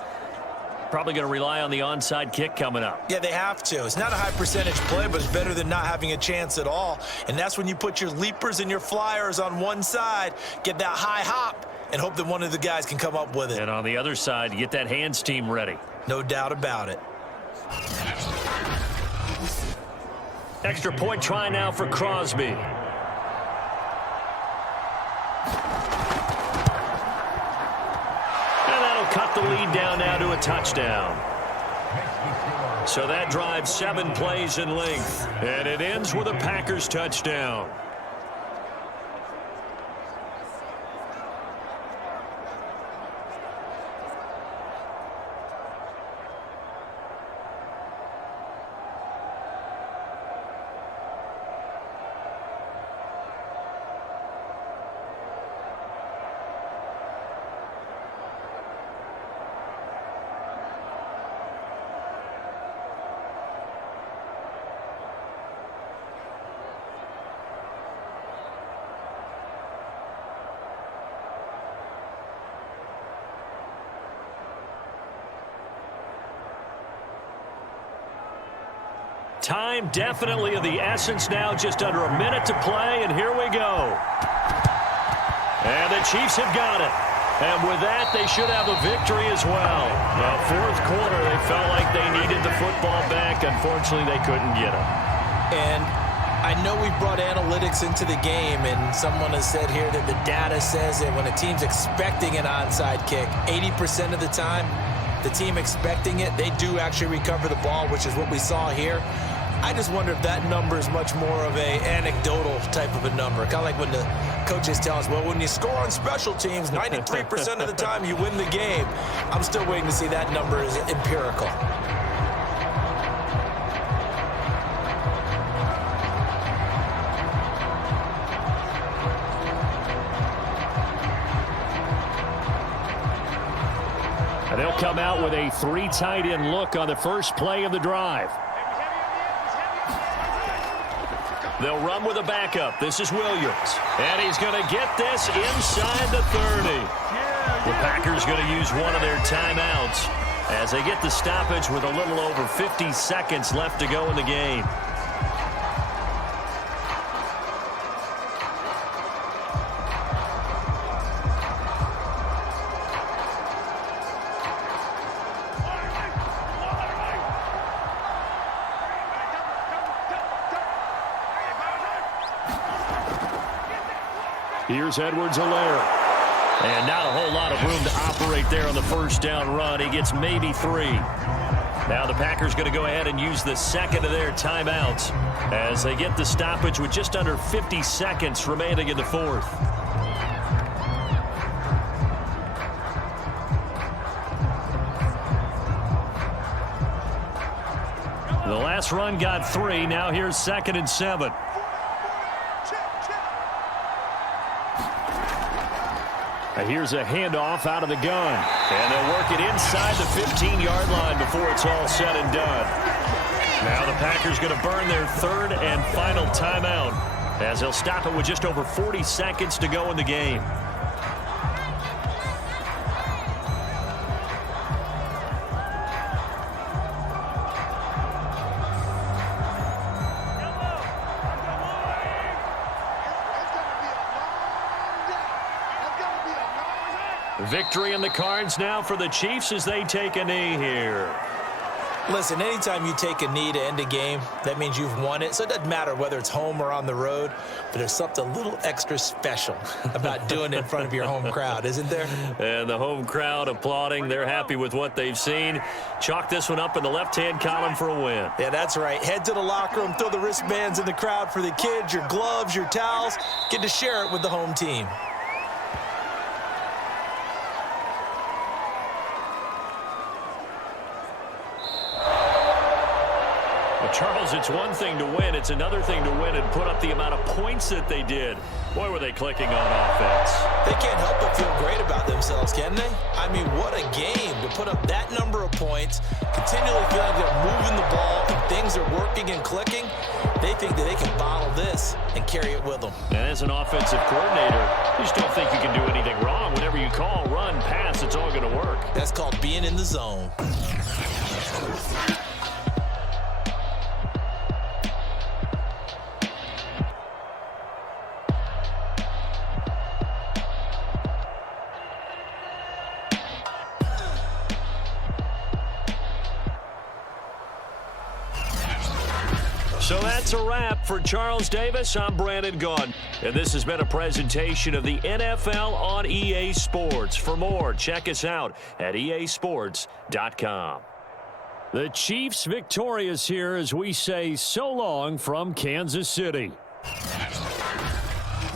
Probably going to rely on the onside kick coming up. Yeah, they have to. It's not a high percentage play, but it's better than not having a chance at all. And that's when you put your leapers and your flyers on one side, get that high hop, and hope that one of the guys can come up with it. And on the other side, you get that hands team ready. No doubt about it. Extra point try now for Crosby. And that'll cut the lead down now to a touchdown. So that drives 7 plays in length. And it ends with a Packers touchdown. Time definitely of the essence now, just under a minute to play, and here we go. And the Chiefs have got it. And with that, they should have a victory as well. Now, fourth quarter, they felt like they needed the football back. Unfortunately, they couldn't get it. And I know we brought analytics into the game, and someone has said here that the data says that when a team's expecting an onside kick, 80% of the time, the team expecting it, they do actually recover the ball, which is what we saw here. I just wonder if that number is much more of a anecdotal type of a number. Kind of like when the coaches tell us, well, when you score on special teams, 93% of the time you win the game. I'm still waiting to see that number is empirical. And they'll come out with a 3 tight end look on the first play of the drive. They'll run with a backup. This is Williams. And he's going to get this inside the 30. The Packers going to use one of their timeouts as they get the stoppage with a little over 50 seconds left to go in the game. Here's Edwards-Helaire. And not a whole lot of room to operate there on the first down run. He gets maybe 3. Now the Packers going to go ahead and use the second of their timeouts as they get the stoppage with just under 50 seconds remaining in the fourth. The last run got 3. Now here's 2nd and 7. Here's a handoff out of the gun. And they'll work it inside the 15-yard line before it's all said and done. Now the Packers going to burn their 3rd and final timeout as they'll stop it with just over 40 seconds to go in the game. Victory in the cards now for the Chiefs as they take a knee here. Listen, anytime you take a knee to end a game, that means you've won it. So it doesn't matter whether it's home or on the road, but there's something a little extra special about doing it in front of your home crowd, isn't there? And the home crowd applauding. They're happy with what they've seen. Chalk this one up in the left-hand column for a win. Yeah, that's right. Head to the locker room, throw the wristbands in the crowd for the kids, your gloves, your towels. Get to share it with the home team. Charles, it's one thing to win. It's another thing to win and put up the amount of points that they did. Boy, were they clicking on offense. They can't help but feel great about themselves, can they? I mean, what a game to put up that number of points, continually feeling like they're moving the ball and things are working and clicking. They think that they can bottle this and carry it with them. And as an offensive coordinator, you just don't think you can do anything wrong. Whenever you call, run, pass, it's all going to work. That's called being in the zone. So that's a wrap for Charles Davis. I'm Brandon Gaudin, and this has been a presentation of the NFL on EA Sports. For more, check us out at easports.com. The Chiefs victorious here as we say so long from Kansas City.